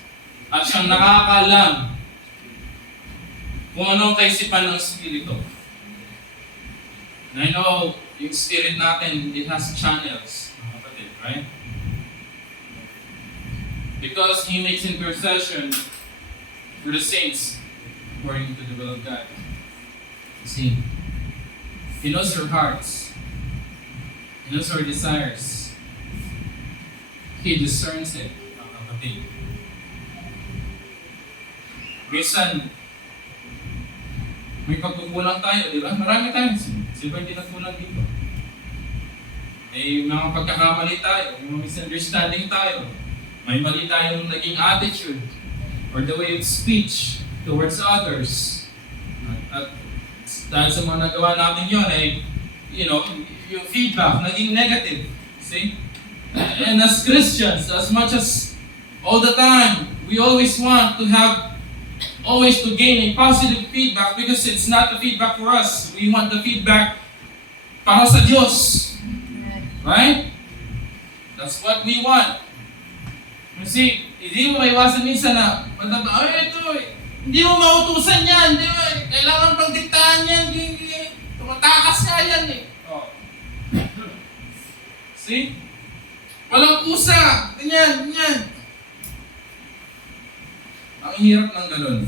at siyang nakakaalam kung anong kaisipan ng Espiritu. And I know yung Spirit natin, it has channels, right? Because He makes intercession for the saints according to the will of God. See, He knows your hearts. He knows your desires. He discerns it. Minsan, may pagkukulang tayo, di ba? Marami tayo. Sino hindi nagkulang dito? May mga pagkakamali tayo, may mga misunderstanding tayo. May mali tayong naging attitude or the way of speech towards others. At dahil sa mga nagawa natin yun, yung feedback naging negative. See? And as Christians, as much as all the time, we always want to gain a positive feedback because it's not the feedback for us. We want the feedback para sa Diyos. Right? That's what we want. You see, hindi mo maiwasan minsan na, hindi mo mautusan yan, kailangan pang diktahan yan, tumatakas nga yan eh. Oh. See? Walang pusa, ganyan. Ang hirap ng ganun.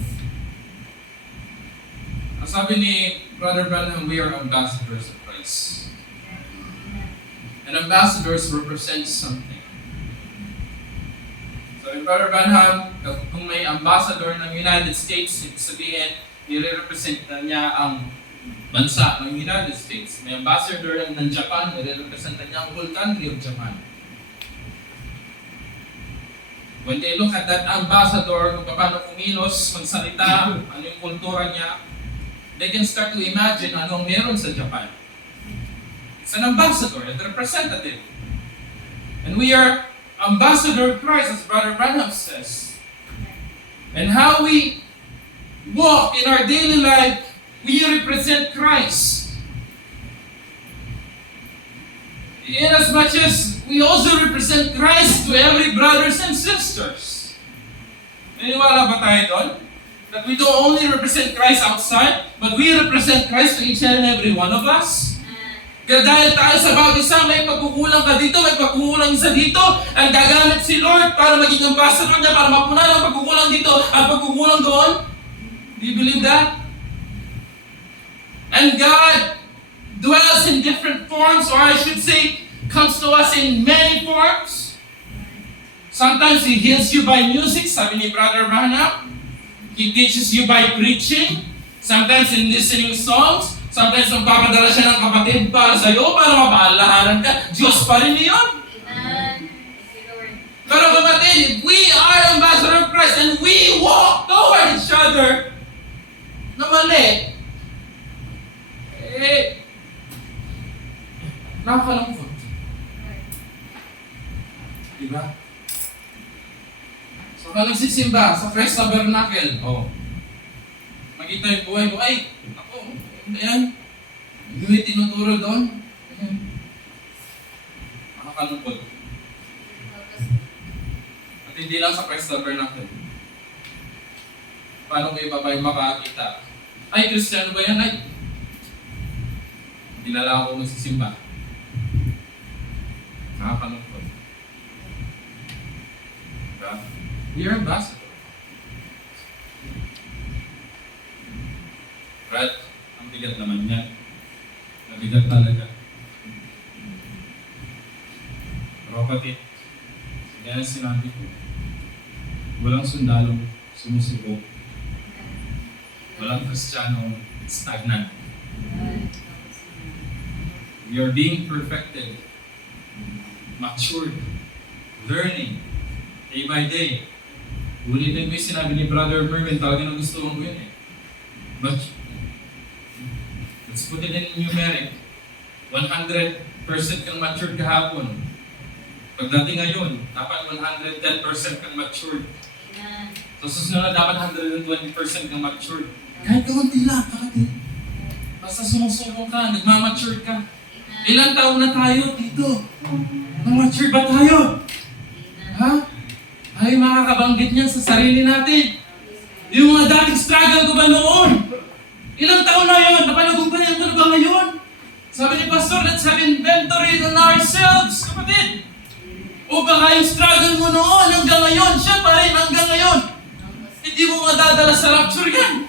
Ang sabi ni Brother Branham, we are ambassadors of Christ. And ambassadors represent something. So Brother Branham, kung may ambassador ng United States, sabihin, nire-represent na niya ang bansa ng United States. May ambassador ng Japan, nire-represent na niya ang whole country of Japan. When they look at that ambassador, kung paano kumilos, magsalita, ano yung kultura niya, they can start to imagine anong meron sa Japan. It's an ambassador, a representative. And we are ambassador of Christ, as Brother Branham says. And how we walk in our daily life We represent Christ. In as much as we also represent Christ to every brothers and sisters. Naniniwala ba tayo doon? That we don't only represent Christ outside, but we represent Christ to each and every one of us. Kaya dahil tayo sa bawat isa, may pagkukulang ka dito, may pagkukulang isa dito, ang gagamit si Lord para maging ambassador niya, para mapunan ang pagkukulang dito at pagkukulang doon. Do you believe that? And God dwells in different forms, or I should say, comes to us in many forms. Sometimes He heals you by music, sabi ni Brother Branham. He teaches you by preaching. Sometimes in listening songs. Sometimes magpapadala siya ng kapatid para sa iyo, para mapaalahanan ka. Diyos pa rin yun. Amen. Pero kapatid, if we are ambassador of Christ and we walk toward each other na mali, nakakalungkot. Diba? So, ka nagsisimba sa Christ Tabernacle, makita yung buhay mo, ako, ayan, hindi may tinuturo doon. Nakakalungkot. At hindi lang sa Christ Tabernacle. Paano ko iba ba yung makakita? Ay, Kristiyano ba yan? Ay, dinala ako magsisimba. Nakakalungkot. Diba? We are ambassadors. Right? Ang bigat naman yan. Mabigat talaga. Pero kapatid, kaya sinabi ko, walang sundalong sumusuko. Walang Kristiyano stagnant. We are being perfected, matured, learning, day by day. Ulitin ko yung sinabi ni Brother Mervin, talaga na gusto kong gawin eh. But, let's put it in numeric. 100% kang matured kahapon. Pagdating ngayon, dapat 110% kang matured. So susunod na dapat 120% kang matured. Kahit kaunti lang, kapatid. Basta sumusubok ka, nagmamature ka. Ilang taon na tayo dito? Nang-mature ba tayo? Ha? Ay, makakabanggit niyan sa sarili natin. Yung mga dating struggle ko ba noon? Ilang taon na yun? Napanagumpayan ko na ba ngayon? Sabi ni Pastor, let's have inventory on ourselves, kapatid. O baka yung struggle mo noon hanggang ngayon, siya pa rin hanggang ngayon. Hindi mo madadala sa rapture yan.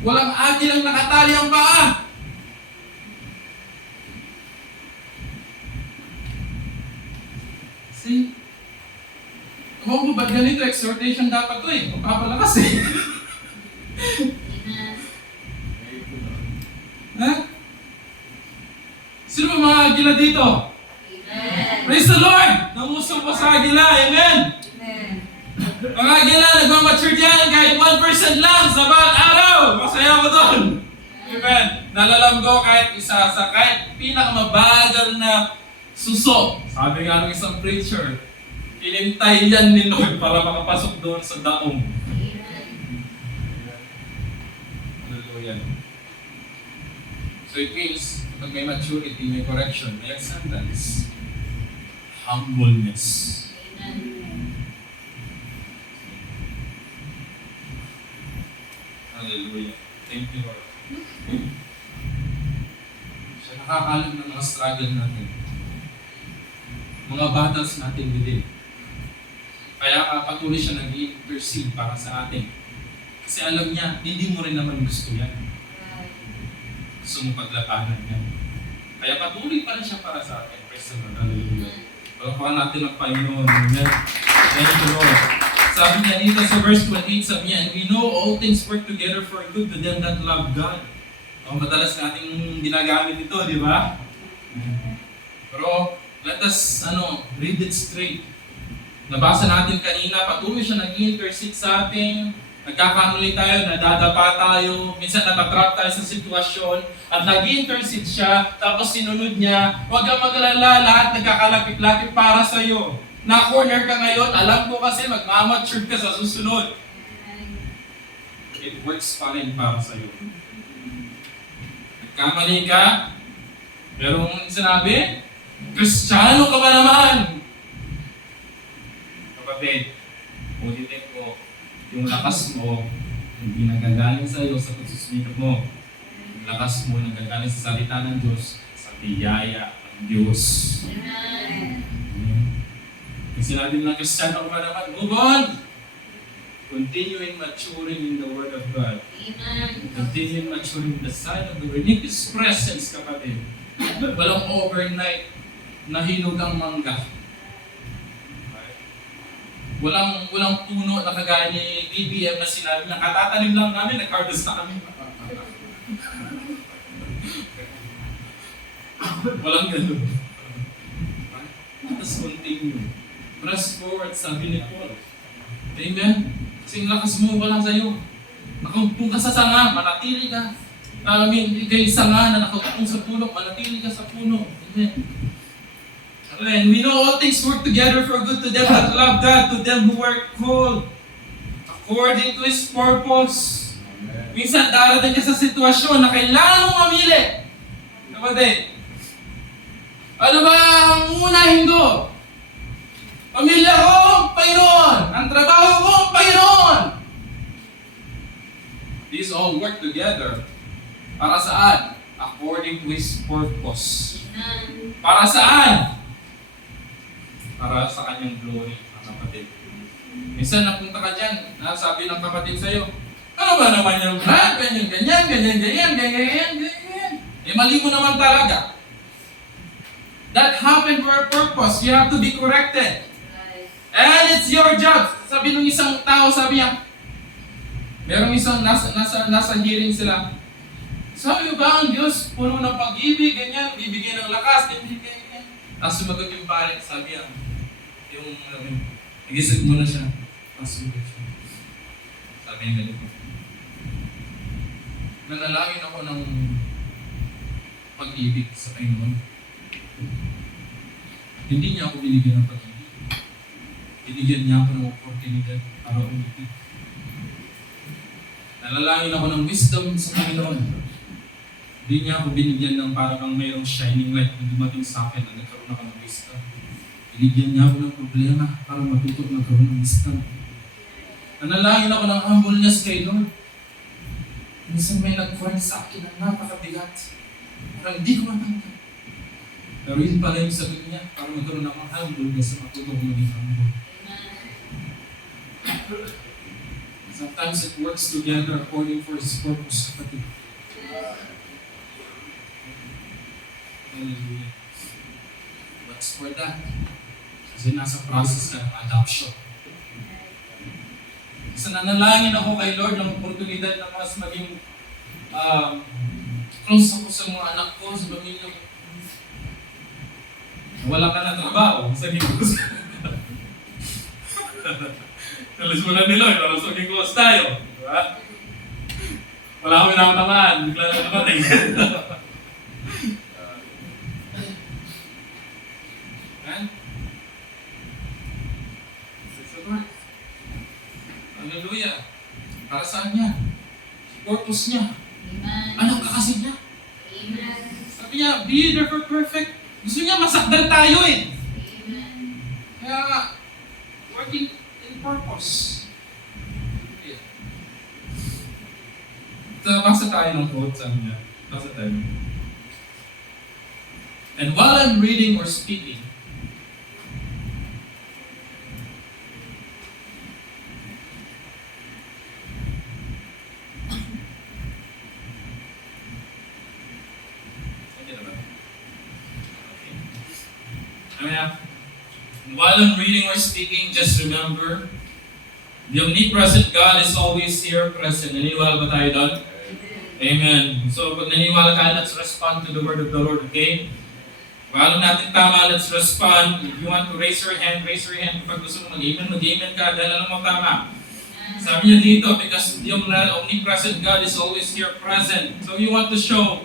Walang agil ang nakatali ang paa. See? Kung mo ba't ganito, exhortation dapat to eh. Magpapalakas eh. Ha? Sino ba mga agila dito? Amen. Praise the Lord! Namusong pa sa agila. Amen! Amen. Mga agila, nagmamature dyan kahit 1% lang sa bawat araw. Masaya ko doon. Amen. Nalalam ko kahit isa sa kahit pinakamabagal na suso. Sabi nga ng isang preacher, inintay yan ni Lord para makapasok doon sa daong. Hallelujah. So it means, pag may maturity, may correction, may acceptance, humbleness. Hallelujah. Thank you, Lord. Siya nakakalam ng mga struggle natin. Mga battles natin within. Kaya patuloy siya nag-intercede para sa atin. Kasi alam niya, hindi mo rin naman gusto yan. Gusto mo paglatanan yan. Kaya patuloy pa rin siya para sa atin. Praise the Lord. Hallelujah. Palapakan natin ang Panginoon. Amen. Thank you, Lord. Sabi niya dito sa verse 28, sabi niya, and we know all things work together for good to them that love God. Madalas nating ginagamit ito, di ba? Pero, let us, read it straight. Nabasa natin kanina, patuloy siya nag-intercede sa atin. Nagkakamali tayo, nadadapa tayo, minsan natatrap tayo sa sitwasyon, at nag-intercede siya, tapos sinunod niya, huwag kang magalala, lahat nagkakalapit-lapit para sa iyo. Na-corner ka ngayon, alam ko kasi magmamature ka sa susunod. it works pa rin para sa'yo. Nagkamali ka, merong sinabi, Kristiyano ka ba naman? Kapatid, ulitin ko, yung lakas mo, hindi nagagaling sa'yo sa pagsusumikap mo. Yung lakas mo nagagaling sa salita ng Diyos, sa biyaya ng Diyos. Kung sinabi ng Kristiyano ka ba naman, move on! Continue in maturing in the Word of God. Continue in maturing in the sign of the Word. In His presence, kapatid. Walang overnight na hinog ang mangga. Walang puno na kagaya ni BBM na sinabi niya, katatanim lang namin, nag-harvest na kami. Walang ganun. Let us continue. Press forward, sabi ni Paul. Amen? Kasi yung lakas mo, wala sa'yo. Nakaupo ka sa sanga, manatili ka. Ikay sanga na nakaupo sa puno, manatili ka sa puno. Amen? And we know all things work together for good to them that love God, to them who are called according to His purpose. Minsan darating ka sa sitwasyon na kailangan mong mamili. Kapatid, ano ba ang unahin ko? Pamilya ko, Panginoon. Ang trabaho ko, Panginoon. These all work together. Para saan? According to His purpose. Para saan? Para sa Kanyang glory, mga kapatid. Minsan napunta ka dyan, sabi ng kapatid sa'yo, ano ba naman yung brad? Ganyan. Eh mali mo naman talaga. That happened for a purpose. You have to be corrected. And it's your job. Sabi ng isang tao, sabi niya, merong isang nasa hearing sila. Sabi ba ang Diyos, puno ng pag-ibig, ganyan, bibigyan ng lakas, ganyan. Tapos sumagot yung pare, sabi niya, nagisip mo na siya. Tapos sumagot siya. Sabi niya ganito. Nanalangin ako ng pag-ibig sa Panginoon. Hindi niya ako binigyan ng pag-ibig. Binigyan niya ako ng oportunidad para umitig. Nalalangin ako ng wisdom sa Panginoon. Hindi niya ako binigyan ng parang mayroong shining light na dumating sa akin na nagkaroon ako ng wisdom. Binigyan niya ako ng problema para matuto magkaroon ng wisdom. Nanalangin ako ng humbleness kay Lord. Minsan may nag-point sa akin na napakabigat. Parang hindi ko matanggap. Pero yun pala yung sagot niya para magkaroon ng humbleness na matuto ko maging humble. Sometimes it works together according for His purpose. Hallelujah. What's for that? Kasi nasa process ka ng adoption. Kasi nanalangin ako kay Lord ng oportunidad na mas maging close ako sa mga anak ko, sa pamilya ko. Wala ka na trabaho, saging close ka. Nalis mo na nila, parang saging close tayo. Diba? Wala kami nakatamaan, bigla na namatay. Hallelujah. Para saan niya? Purpose niya. Anong kakasin niya? Sabi niya, be therefore perfect. Gusto niya masakdan tayo eh. Kaya, working in purpose. Yeah. Basa tayo ng quote, sabi niya. Basa tayo. And while I'm reading or speaking, while I'm reading or speaking, just remember, the omnipresent God is always here present. Naniniwala ba tayo doon? Amen. So, pag naniniwala ka, let's respond to the word of the Lord, okay? Kung natin tama, let's respond. If you want to raise your hand, raise your hand. Kapag gusto mo mag-amen ka, dahil alam mo tama. Sabi niya dito, because the omnipresent God is always here present. So, you want to show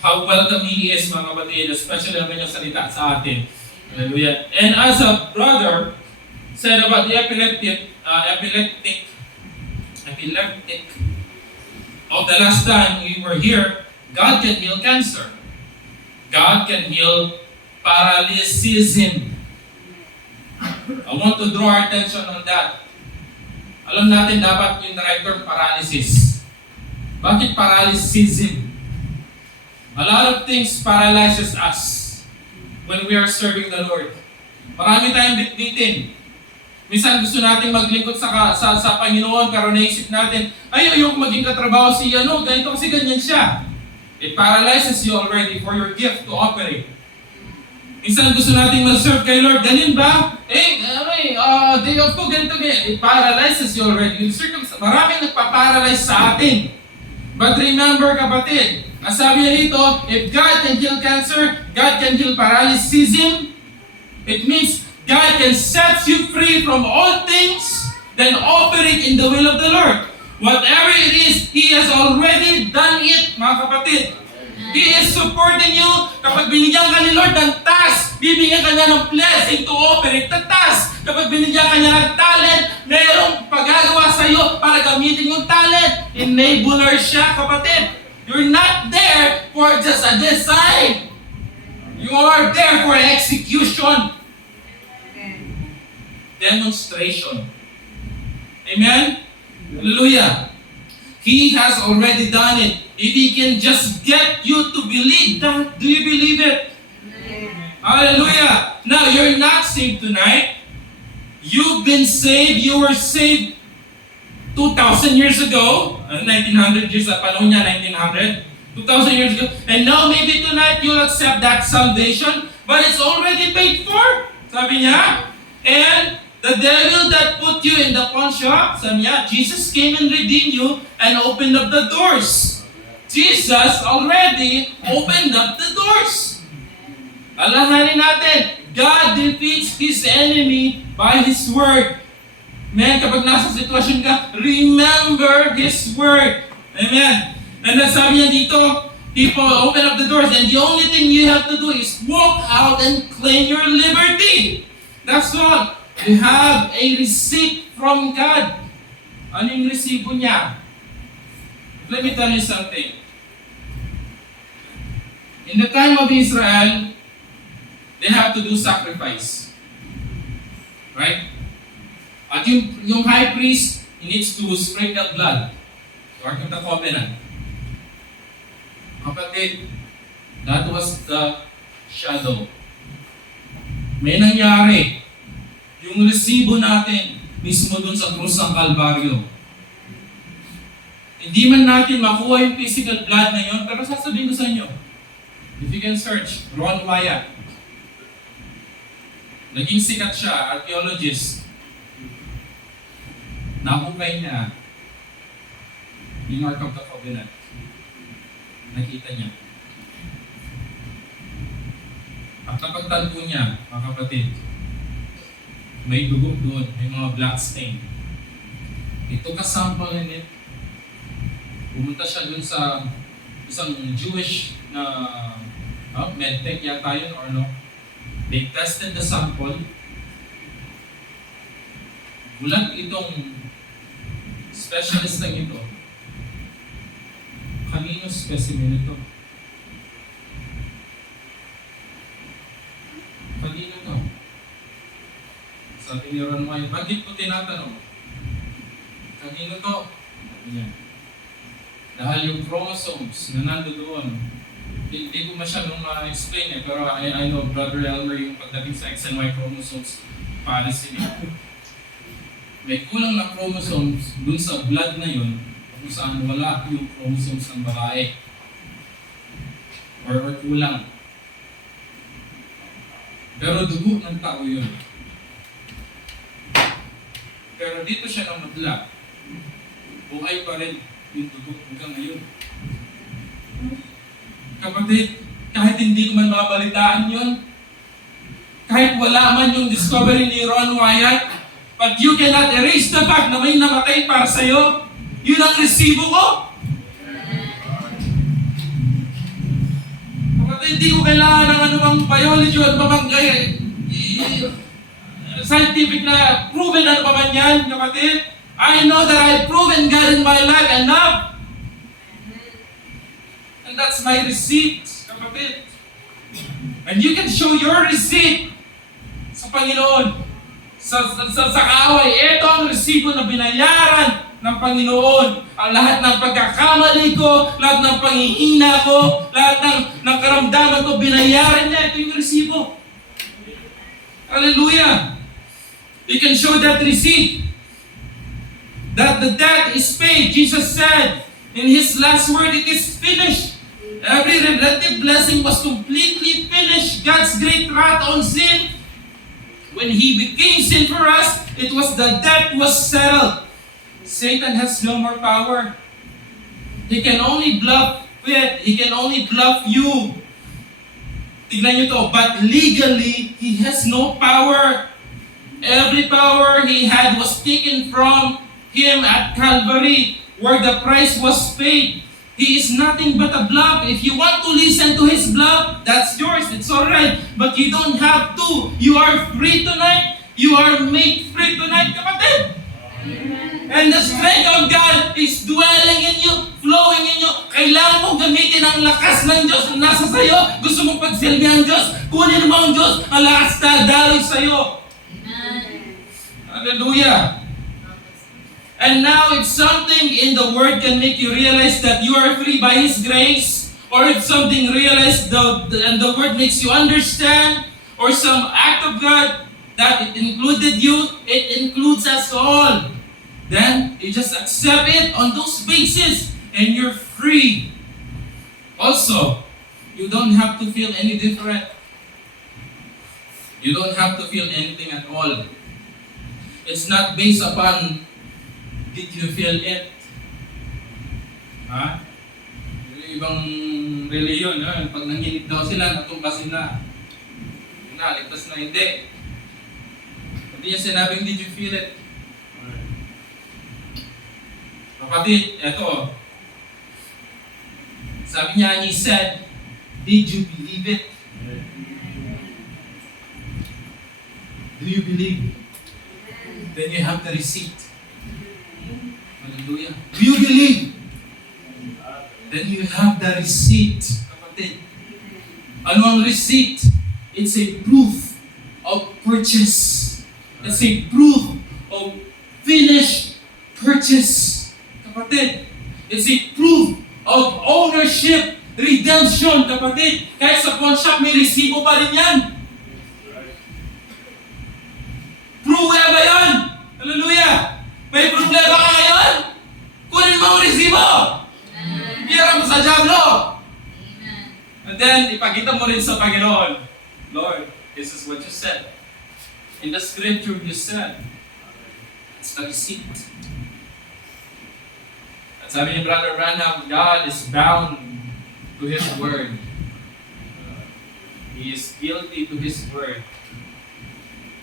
how welcome He is, mga kapatid, especially ang kanyang salita sa atin. Hallelujah. And as a brother said about the epileptic of the last time we were here, God can heal cancer. God can heal paralysis. I want to draw our attention on that. Alam natin dapat yung right term paralysis. Bakit paralysis? A lot of things paralyzes us when we are serving the Lord. Marami tayong bitbitin. Minsan gusto natin maglingkod sa Panginoon pero naisip natin, ay ayoko maging katrabaho si ganito kasi ganyan siya. It paralyzes you already for your gift to operate. Minsan gusto natin mag-serve kay Lord, ganyan ba? Day off ko, ganito. It paralyzes you already. Maraming nagpa-paralyze sa atin. But remember kapatid, ang sabi niya dito, if God can heal cancer, God can heal paralysis. It means God can set you free from all things, then operate in the will of the Lord. Whatever it is, He has already done it, mga kapatid. He is supporting you. Kapag binigyan ka ni Lord ng task, bibigyan ka niya ng blessing to operate the task. Kapag binigyan ka niya ng talent, mayroong pagagawa sa iyo para gamitin yung talent. Enabler siya, kapatid. You're not there for just a design. You are there for execution. Demonstration. Amen? Hallelujah. He has already done it. If He can just get you to believe that, do you believe it? Hallelujah. Now, you're not saved tonight. You've been saved. You were saved 2,000 years ago. 1900 years, panahon niya, 1900. 2,000 years ago. And now, maybe tonight, you'll accept that salvation. But it's already paid for. Sabi niya. And the devil that put you in the pawn shop, sabi niya, Jesus came and redeemed you and opened up the doors. Jesus already opened up the doors. Alalahanin natin, God defeats His enemy by His word. Amen. Kapag nasa sitwasyon ka, remember His word. Amen. And then sabi niya dito, people open up the doors and the only thing you have to do is walk out and claim your liberty. That's all. You have a receipt from God. Ano yung resibo niya? Let me tell you something. In the time of Israel, they have to do sacrifice. Right? At yung high priest, he needs to sprinkle blood. Ark of the Covenant. Kapatid, that was the shadow. May nangyari. Yung resibo natin, mismo dun sa krus ng Kalbaryo. Hindi man natin makuha yung physical blood na yun, pero sasabihin ko sa inyo, if you can search, Ron Wyatt, naging sikat siya, archaeologist. Nakukay niya yung Ark of the Covenant. Nakita niya. At napagtanto niya, mga kapatid, may dugo doon, may mga black stain. Ito kasample in it. Pumunta siya dun sa isang Jewish na medtech yata yun or no. They tested the sample. Bulag itong specialist na ito. Kanino specimen ito? Kanino to? Sabi ni Ron Wyatt, bakit ko tinatanong? Kanino to? Yan. Dahil yung chromosomes na nandoon, hindi ko masyadong ma-explain pero I know Brother Elmer yung pagdating sa X and Y chromosomes, policy niya. May kulang na chromosomes dun sa blood na yun kung saan wala yung chromosomes ng babae. Or kulang. Pero dugo ng tao yun. Pero dito siya nang nagla. Buhay pa rin yung dugo hanggang ngayon. Kapatid, kahit hindi ko man mabalitaan yun, kahit wala man yung discovery ni Ron Wyatt, but you cannot erase the fact na may namatay para sa'yo, yun ang resibo ko. Kapatid, hindi ko kailangan ng anumang biology o anumang scientific na proven ano pa man yan, kapatid. I know that I've proven God in my life enough. And that's my receipt, kapatid. And you can show your receipt sa Panginoon. Sa kaaway, ito ang resibo na binayaran ng Panginoon. Ang lahat ng pagkakamali ko, lahat ng panghihina ko, lahat ng karamdaman ko, binayaran niya. Ito yung resibo. Hallelujah! You can show that receipt. That the debt is paid. Jesus said in His last word, it is finished. Every relative blessing was completely finished. God's great wrath on sin, when He became sin for us, it was the debt was settled. Satan has no more power. He can only bluff it. He can only bluff you. Tignan niyo to. But legally, he has no power. Every power he had was taken from him at Calvary, where the price was paid. He is nothing but a bluff. If you want to listen to his bluff, that's yours. It's alright. But you don't have to. You are free tonight. You are made free tonight, kapatid. And the strength of God is dwelling in you, flowing in you. Kailangan mong gamitin ang lakas ng Diyos na nasa sayo. Gusto mong pagsilbihan Diyos, kunin mo ang Diyos, ang lakas na daloy sayo. Hallelujah. And now, if something in the Word can make you realize that you are free by His grace, or if something and the Word makes you understand, or some act of God that it included you, it includes us all, then you just accept it on those bases, and you're free. Also, you don't have to feel any different. You don't have to feel anything at all. It's not based upon did you feel it? Ha? Yung ibang reliyon, pag nanginig daw sila, natumpasin na. Ligtas na, hindi. Hindi niya sinabing, did you feel it? Kapatid, eto. Sabi niya, he said, did you believe it? Do you believe? Then you have the receipt. Hallelujah. Do you believe? Then you have the receipt. Kapatid. Ano ang receipt? It's a proof of purchase. It's a proof of finished purchase. Kapatid. It's a proof of ownership, redemption. Kapatid. Kahit sa pawn shop, may resibo pa rin yan. Pruweba yan. Hallelujah. May problema ka ngayon? Kunin mo ang resibo! Biyara mo sa Diablo! And then, ipakita mo rin sa Panginoon, Lord, this is what you said. In the scripture you said, it's the receipt. At sabi ni Brother Branham, God is bound to His word. He is guilty to His word.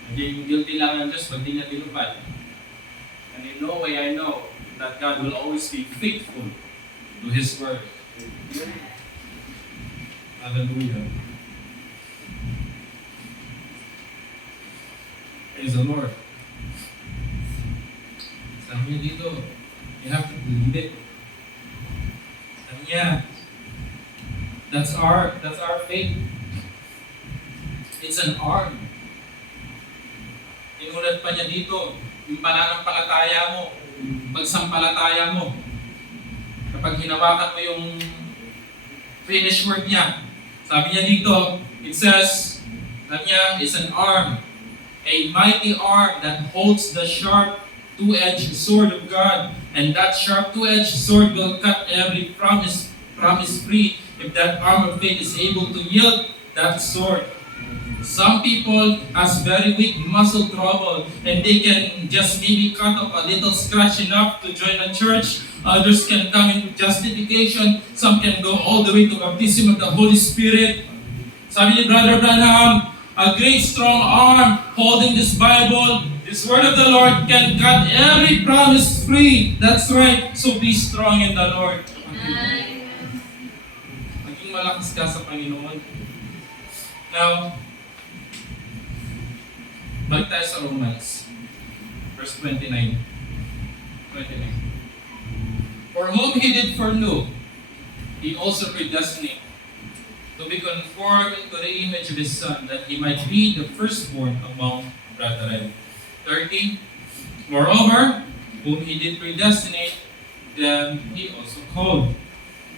Hindi guilty lang ng Diyos pag di niya tinupad. And in no way I know that God will always be faithful to His word. Hallelujah. Praise the Lord. Sabi niya dito, you have to believe it. Sabi niya, that's our faith. It's an arm. Inulat pa niya dito, yung pananampalataya mo, pagsampalataya mo. Kapag hinawakan mo yung finished work niya, sabi niya dito, it says, sabi niya, it's an arm, a mighty arm that holds the sharp two-edged sword of God, and that sharp two-edged sword will cut every promise free if that arm of faith is able to yield that sword. Some people has very weak muscle trouble and they can just maybe cut off a little scratch enough to join a church. Others can come into justification. Some can go all the way to baptism of the Holy Spirit. Sabi ni Brother Branham, a great strong arm holding this Bible, this word of the Lord can cut every promise free. That's right. So be strong in the Lord. Maging malakas ka sa Panginoon. Now, balik tayo sa Romans, verse 29. For whom He did foreknow, He also predestinated to be conformed into the image of His Son, that He might be the firstborn among brethren. 30. Moreover, whom He did predestinate, them He also called.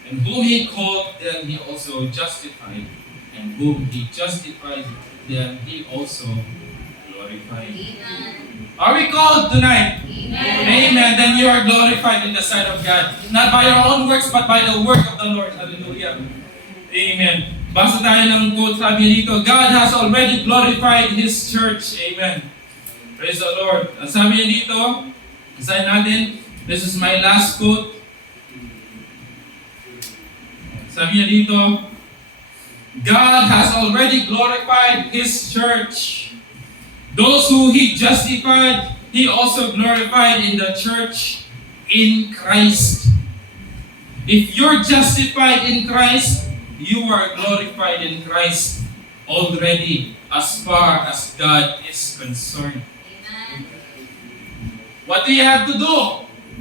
And whom He called, them He also justified. And whom He justified, them He also glorified. Amen. Are we called tonight? Amen. Amen. Then you are glorified in the sight of God. Not by your own works, but by the work of the Lord. Hallelujah. Amen. Basta tayo ng quote, sabi dito, God has already glorified His church. Amen. Praise the Lord. Ang sabi niya dito, basahin natin, this is my last quote. Sabi niya dito, God has already glorified His church. Those who He justified, He also glorified in the church in Christ. If you're justified in Christ, you are glorified in Christ already as far as God is concerned. Amen. What do you have to do?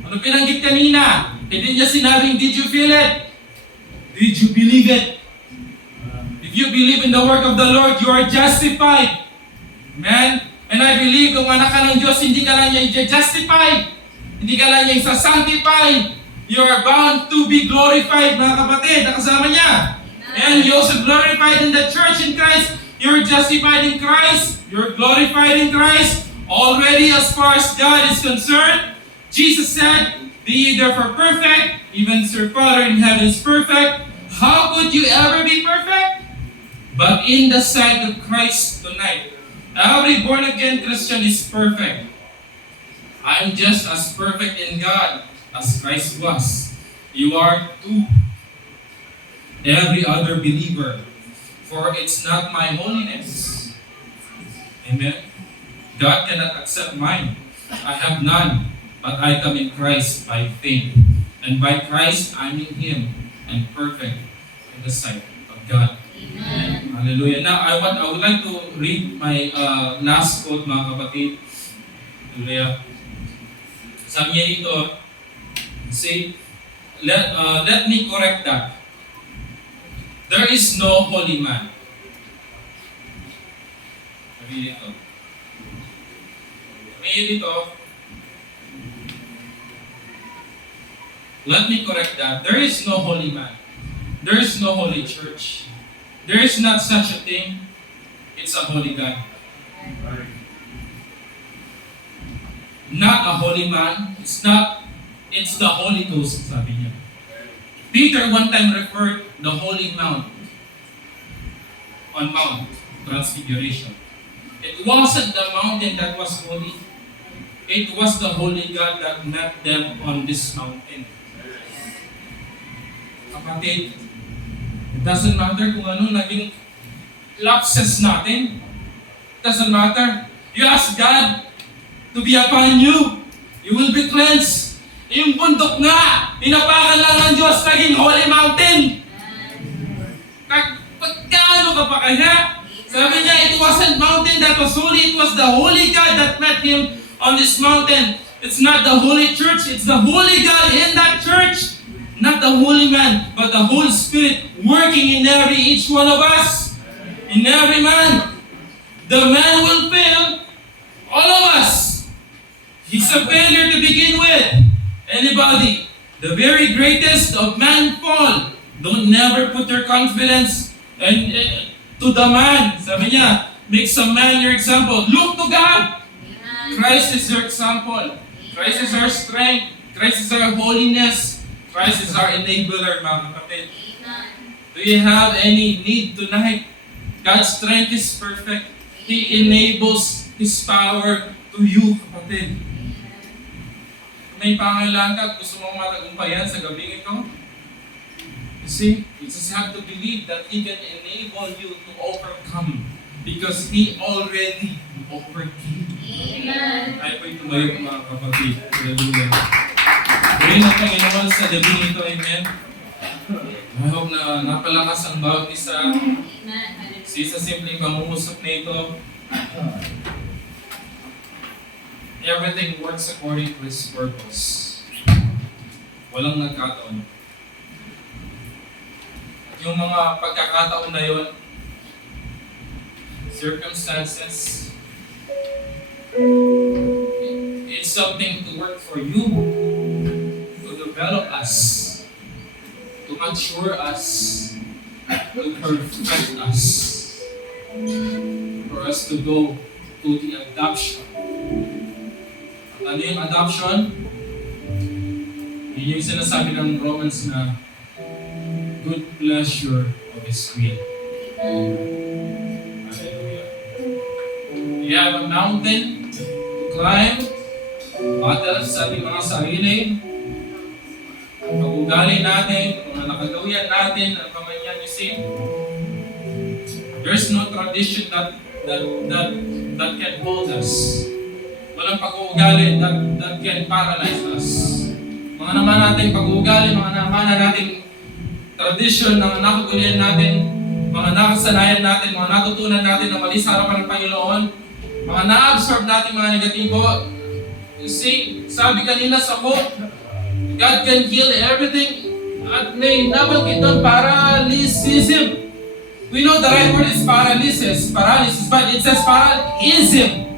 Ano pinanggit kanina? Hindi niya sinabing, did you feel it? Did you believe it? If you believe in the work of the Lord, you are justified. Amen? And I believe kung anak ka ng Diyos, hindi ka lang niya i-justify. Hindi ka lang niya i-sanctify. You are bound to be glorified, mga kapatid. Nakasama niya. And you also glorified in the church in Christ. You're justified in Christ. You're glorified in Christ. Already as far as God is concerned. Jesus said, be ye therefore perfect, even as your Father in heaven is perfect. How could you ever be perfect? But in the sight of Christ tonight, every born-again Christian is perfect. I'm just as perfect in God as Christ was. You are too. Every other believer. For it's not my holiness. Amen. God cannot accept mine. I have none. But I come in Christ by faith. And by Christ, I'm in Him and perfect in the sight of God. Amen. Hallelujah. Now, I would like to read my last quote, mga kapatid. Hallelujah. Sabi niya dito, say, let me correct that. There is no holy man. Sabi dito. Sabi dito, let me correct that. There is no holy man. There is no holy church. There is not such a thing. It's a holy God. Not a holy man. It's the Holy Ghost, sabi niya. Peter one time referred the holy mount on Mount Transfiguration. It wasn't the mountain that was holy. It was the holy God that met them on this mountain. Kapatid, it doesn't matter kung ano naging lapses natin. It doesn't matter. You ask God to be upon you. You will be cleansed. Yung bundok nga, inapakan lang ng Diyos, naging holy mountain. Pagkaano ka pa kaya? Sabi niya, it wasn't mountain that was holy, it was the holy God that met Him on this mountain. It's not the holy church, it's the holy God in that church. Not the holy man, but the Holy Spirit working in each one of us. In every man. The man will fail, all of us. He's a failure to begin with. Anybody, the very greatest of man fall. Don't never put your confidence to the man. Sabi niya, make some man your example. Look to God. Amen. Christ is your example. Christ is our strength. Christ is our holiness. Christ is our enabler, mga kapatid. Amen. Do you have any need tonight? God's strength is perfect. He enables His power to you, kapatid. May pangailangan ka, gusto mong matagumpayan sa gabing ito? You see, you just have to believe that He can enable you to overcome because He already overcame. Amen. Tayo po'y tumayo, mga kapatid. Hallelujah. Pray ng Panginoon sa gabing ito, amen? I hope na napalakas ang bawat isa. Amen. Sa simpleng pangungusap na ito, everything works according to His purpose. Walang nagkataon. yung mga pagkakataon na yon, circumstances, it's something to work for you, to develop us, to mature us, to perfect us, for us to go to the adoption. At ano yung adoption? Yun yung sinasabi ng Romans na good pleasure of His will. Hallelujah. You have a mountain to climb, battle sa ating mga sarili, ang pag-ugali natin, mga nakagawian natin, ang pamanyan, you see, there's no tradition that can hold us. Walang pag-uugali that can paralyze us. Mga naman nating pag-uugali, mga naman nating tradition, mga nakagawian natin, mga nakasanayan natin, mga natutunan natin na mali sa harapan ng Panginoon, mga na-absorb natin mga negatibo. You see, sabi kanina sa quote, God can heal everything at may nabanggit doon paralysis. We know the right word is paralysis, but it says paralysm.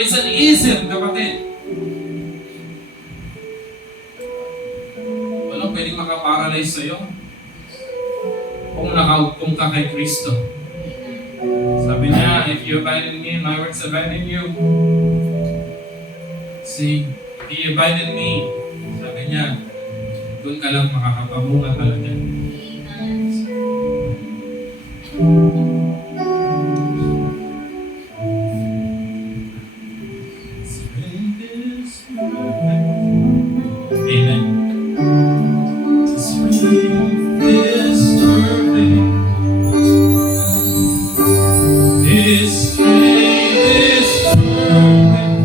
It's an ism, kapatid. Walang pwedeng makaparalyze sa'yo kung ka kay Kristo. Sabi niya, if you abide in me, my words abide in you. See, if you abide in me, sabi niya, doon ka lang makakapamunga talaga. Amen. His strength is perfect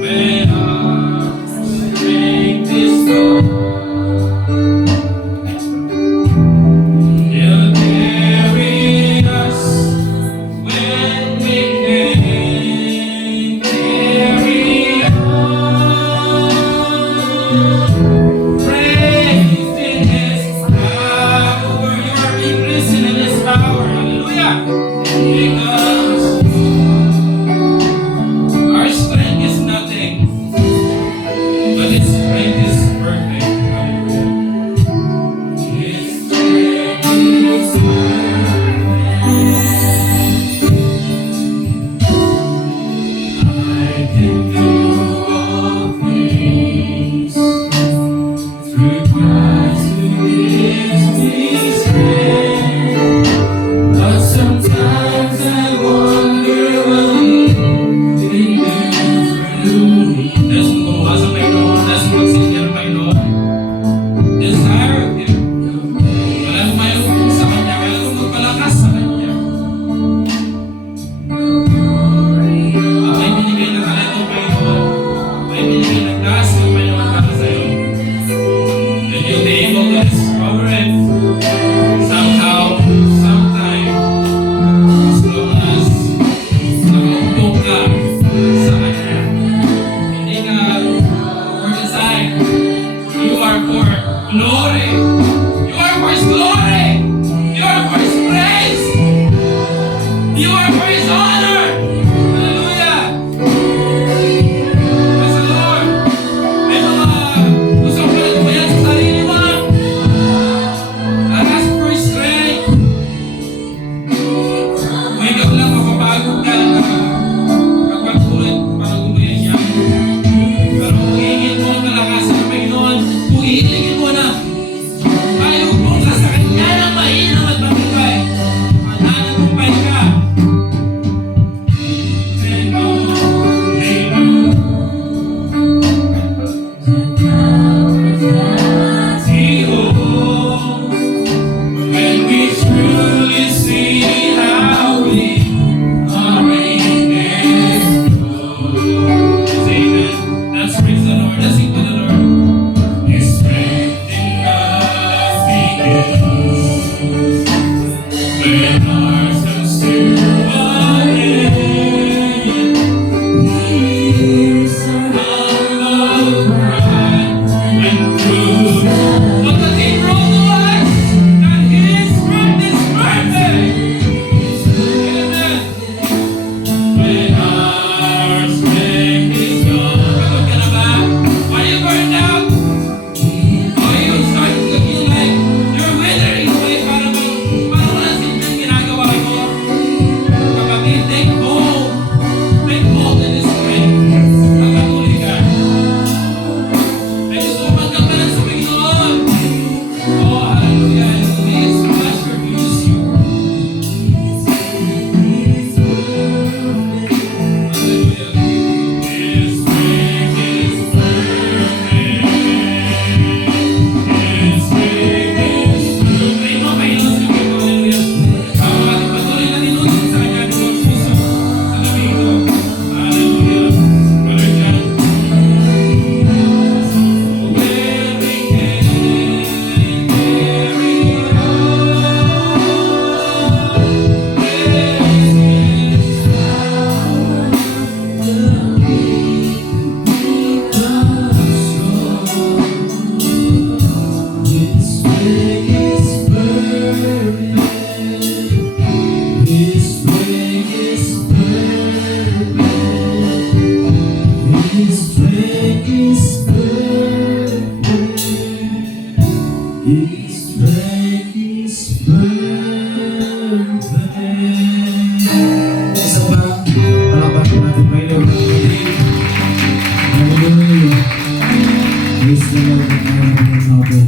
when our strength is gone. He'll carry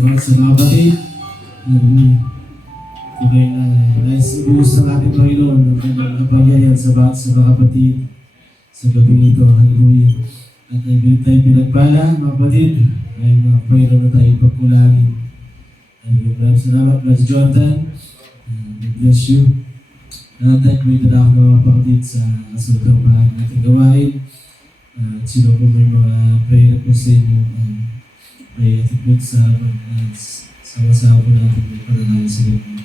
sa mga kapatid. Tunay na nais ibuhos ng ating Panginoon ng kanyang kapangyarihan sa bawat sa mga kapatid sa gabi ito. Hallelujah. At ay tayo pinagpala, mga kapatid, ay mga Panginoon na tayo pagkulangin. Hallelujah. Maraming salamat, Brother Jonathan. God bless you. Tayo may dala ako ng mga kapatid sa asultang bahagi natin gawain. At sino po may mga prayer po sa inyo ay atipot sa sama-sama po natin may pananalig sa Lord.